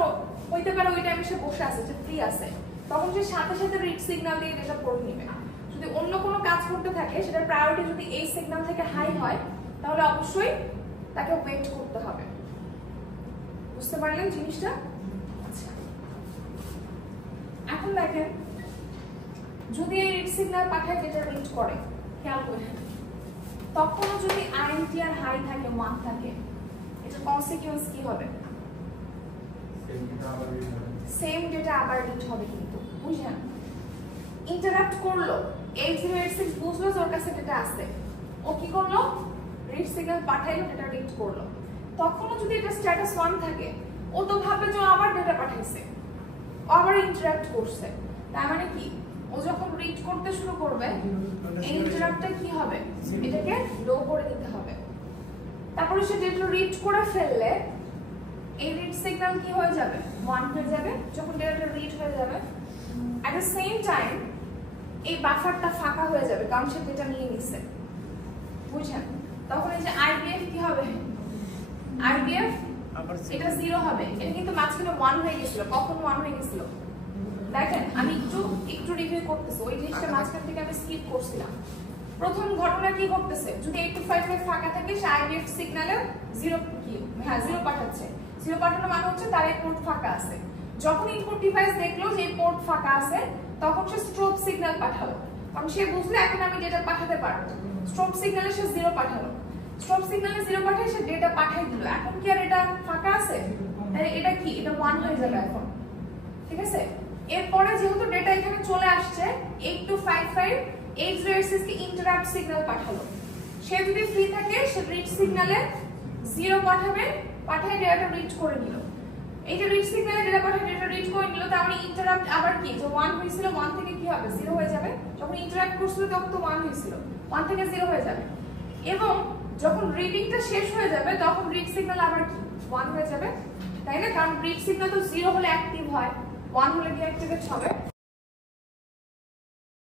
হইতে পারে ওই টাইমে সে বসে আছে, যে ফ্রি আছে, তখন সে সাথে সাথে রিড সিগন্যাল দিয়ে ডেটা পড়ে নেবে। যদি অন্য কোনো কাজ করতে থাকে সেটার প্রায়োরিটি যদি এই সিগন্যাল থেকে হাই হয় তাহলে অবশ্যই তাকে ওয়েট করতে হবে। বুঝতে পারলেন জিনিসটা? আচ্ছা, এখন দেখেন যদি এই রিড সিগন্যাল পাঠায় যেটা রিড করে, খেয়াল করে, তখনও যদি আইএনটিআর হাই থাকে 1 থাকে, এটা কনসিকুয়েন্স কি হবে? সেম ডেটা আবার রিড হবে। কিন্তু বুঝলেন, ইন্টারাপ্ট করলো, 8086 বুঝলো যে ওর কাছে ডেটা আছে, ও কি করলো? রিড সিগন্যাল পাঠাইলো, ডেটা রিড করলো। তখনও যদি এটা স্ট্যাটাস 1 থাকে, ও তো ভাবে যে আবার ডেটা পাঠাইছে, ও আবার ইন্টারাপ্ট করছে। তার মানে কি, ও যখন রিড করতে শুরু করবে, এই ইন্টারাপ্টটা কি হবে? এটাকে লো করে দিতে হবে। তারপরে সে ডেটা রিড করে ফেললে এই রিড সিগন্যাল কি হয়ে যাবে? 1 হয়ে যাবে। যখন ডেটাটা রিড হয়ে যাবে, at the same time এই বাফারটা ফাঁকা হয়ে যাবে, কারণ সে ডেটা নিয়ে নিছে। বুঝছেন? তখন এই যে আইবিএফ কি হবে? আইবিএফ এটা 0 হবে। এটা কিন্তু মাঝখানে 1 হয়ে গেছিল। কখন 1 হয়ে গেছিল দেখেন, আমি একটু রিভিউ করতেছি, ওই জিনিসটা মাঝখান থেকে আমি স্কিপ করছিলাম। প্রথম ঘটনা কি ঘটতেছে? যদি 825 ফাঁকা থাকে, সে আইবিএফ সিগন্যালে 0 কি, হ্যাঁ 0 পাঠাচ্ছে। 0 পাঠানো মানে হচ্ছে তার এই পোর্ট ফাঁকা আছে। যখন ইনপুট ডিভাইস দেখলো যে এই পোর্ট ফাঁকা আছে, তখন সে স্ট্রোব সিগন্যাল পাঠালো, কারণ সে বুঝলো এখন আমি ডেটা পাঠাতে পারবো। স্ট্রোব সিগন্যালে সে 0 পাঠালো। স্ট্রোব সিগন্যালে 0 পাঠিয়ে সে ডেটা পাঠিয়ে দিল। এখন কি আর এটা ফাঁকা আছে? তাহলে এটা কি? এটা 1 হয়ে যাবে এখন। ঠিক আছে? এরপরে যেহেতু ডেটা এখানে চলে আসছে, 8255 8086 কে ইন্টারাপ্ট সিগন্যাল পাঠালো। সে যদি ফ্রি থাকে, সে রিড সিগন্যালে 0 পাঠাবে, পাঠিয়ে ডেটা রিড করে নিল। এই যে রিড সিগন্যালে ডেটা পাঠিয়ে ডেটা রিড করে নিল, তারপরে ইন্টারাপ্ট আবার কি, যে 1 হয়েছিল 1 থেকে কি হবে? 0 হয়ে যাবে। যখন ইন্টারাপ্ট করছিল তখন তো 1 হয়েছিল, 1 থেকে 0 হয়ে যাবে। এবং যখন রিডিংটা শেষ হয়ে যাবে, তখন রিড সিগন্যাল আবার কি 1 হয়ে যাবে, তাই না? কারণ রিড সিগন্যাল তো 0 হলে অ্যাক্টিভ হয়, 1 হলে ডিঅ্যাক্টিভেট হবে।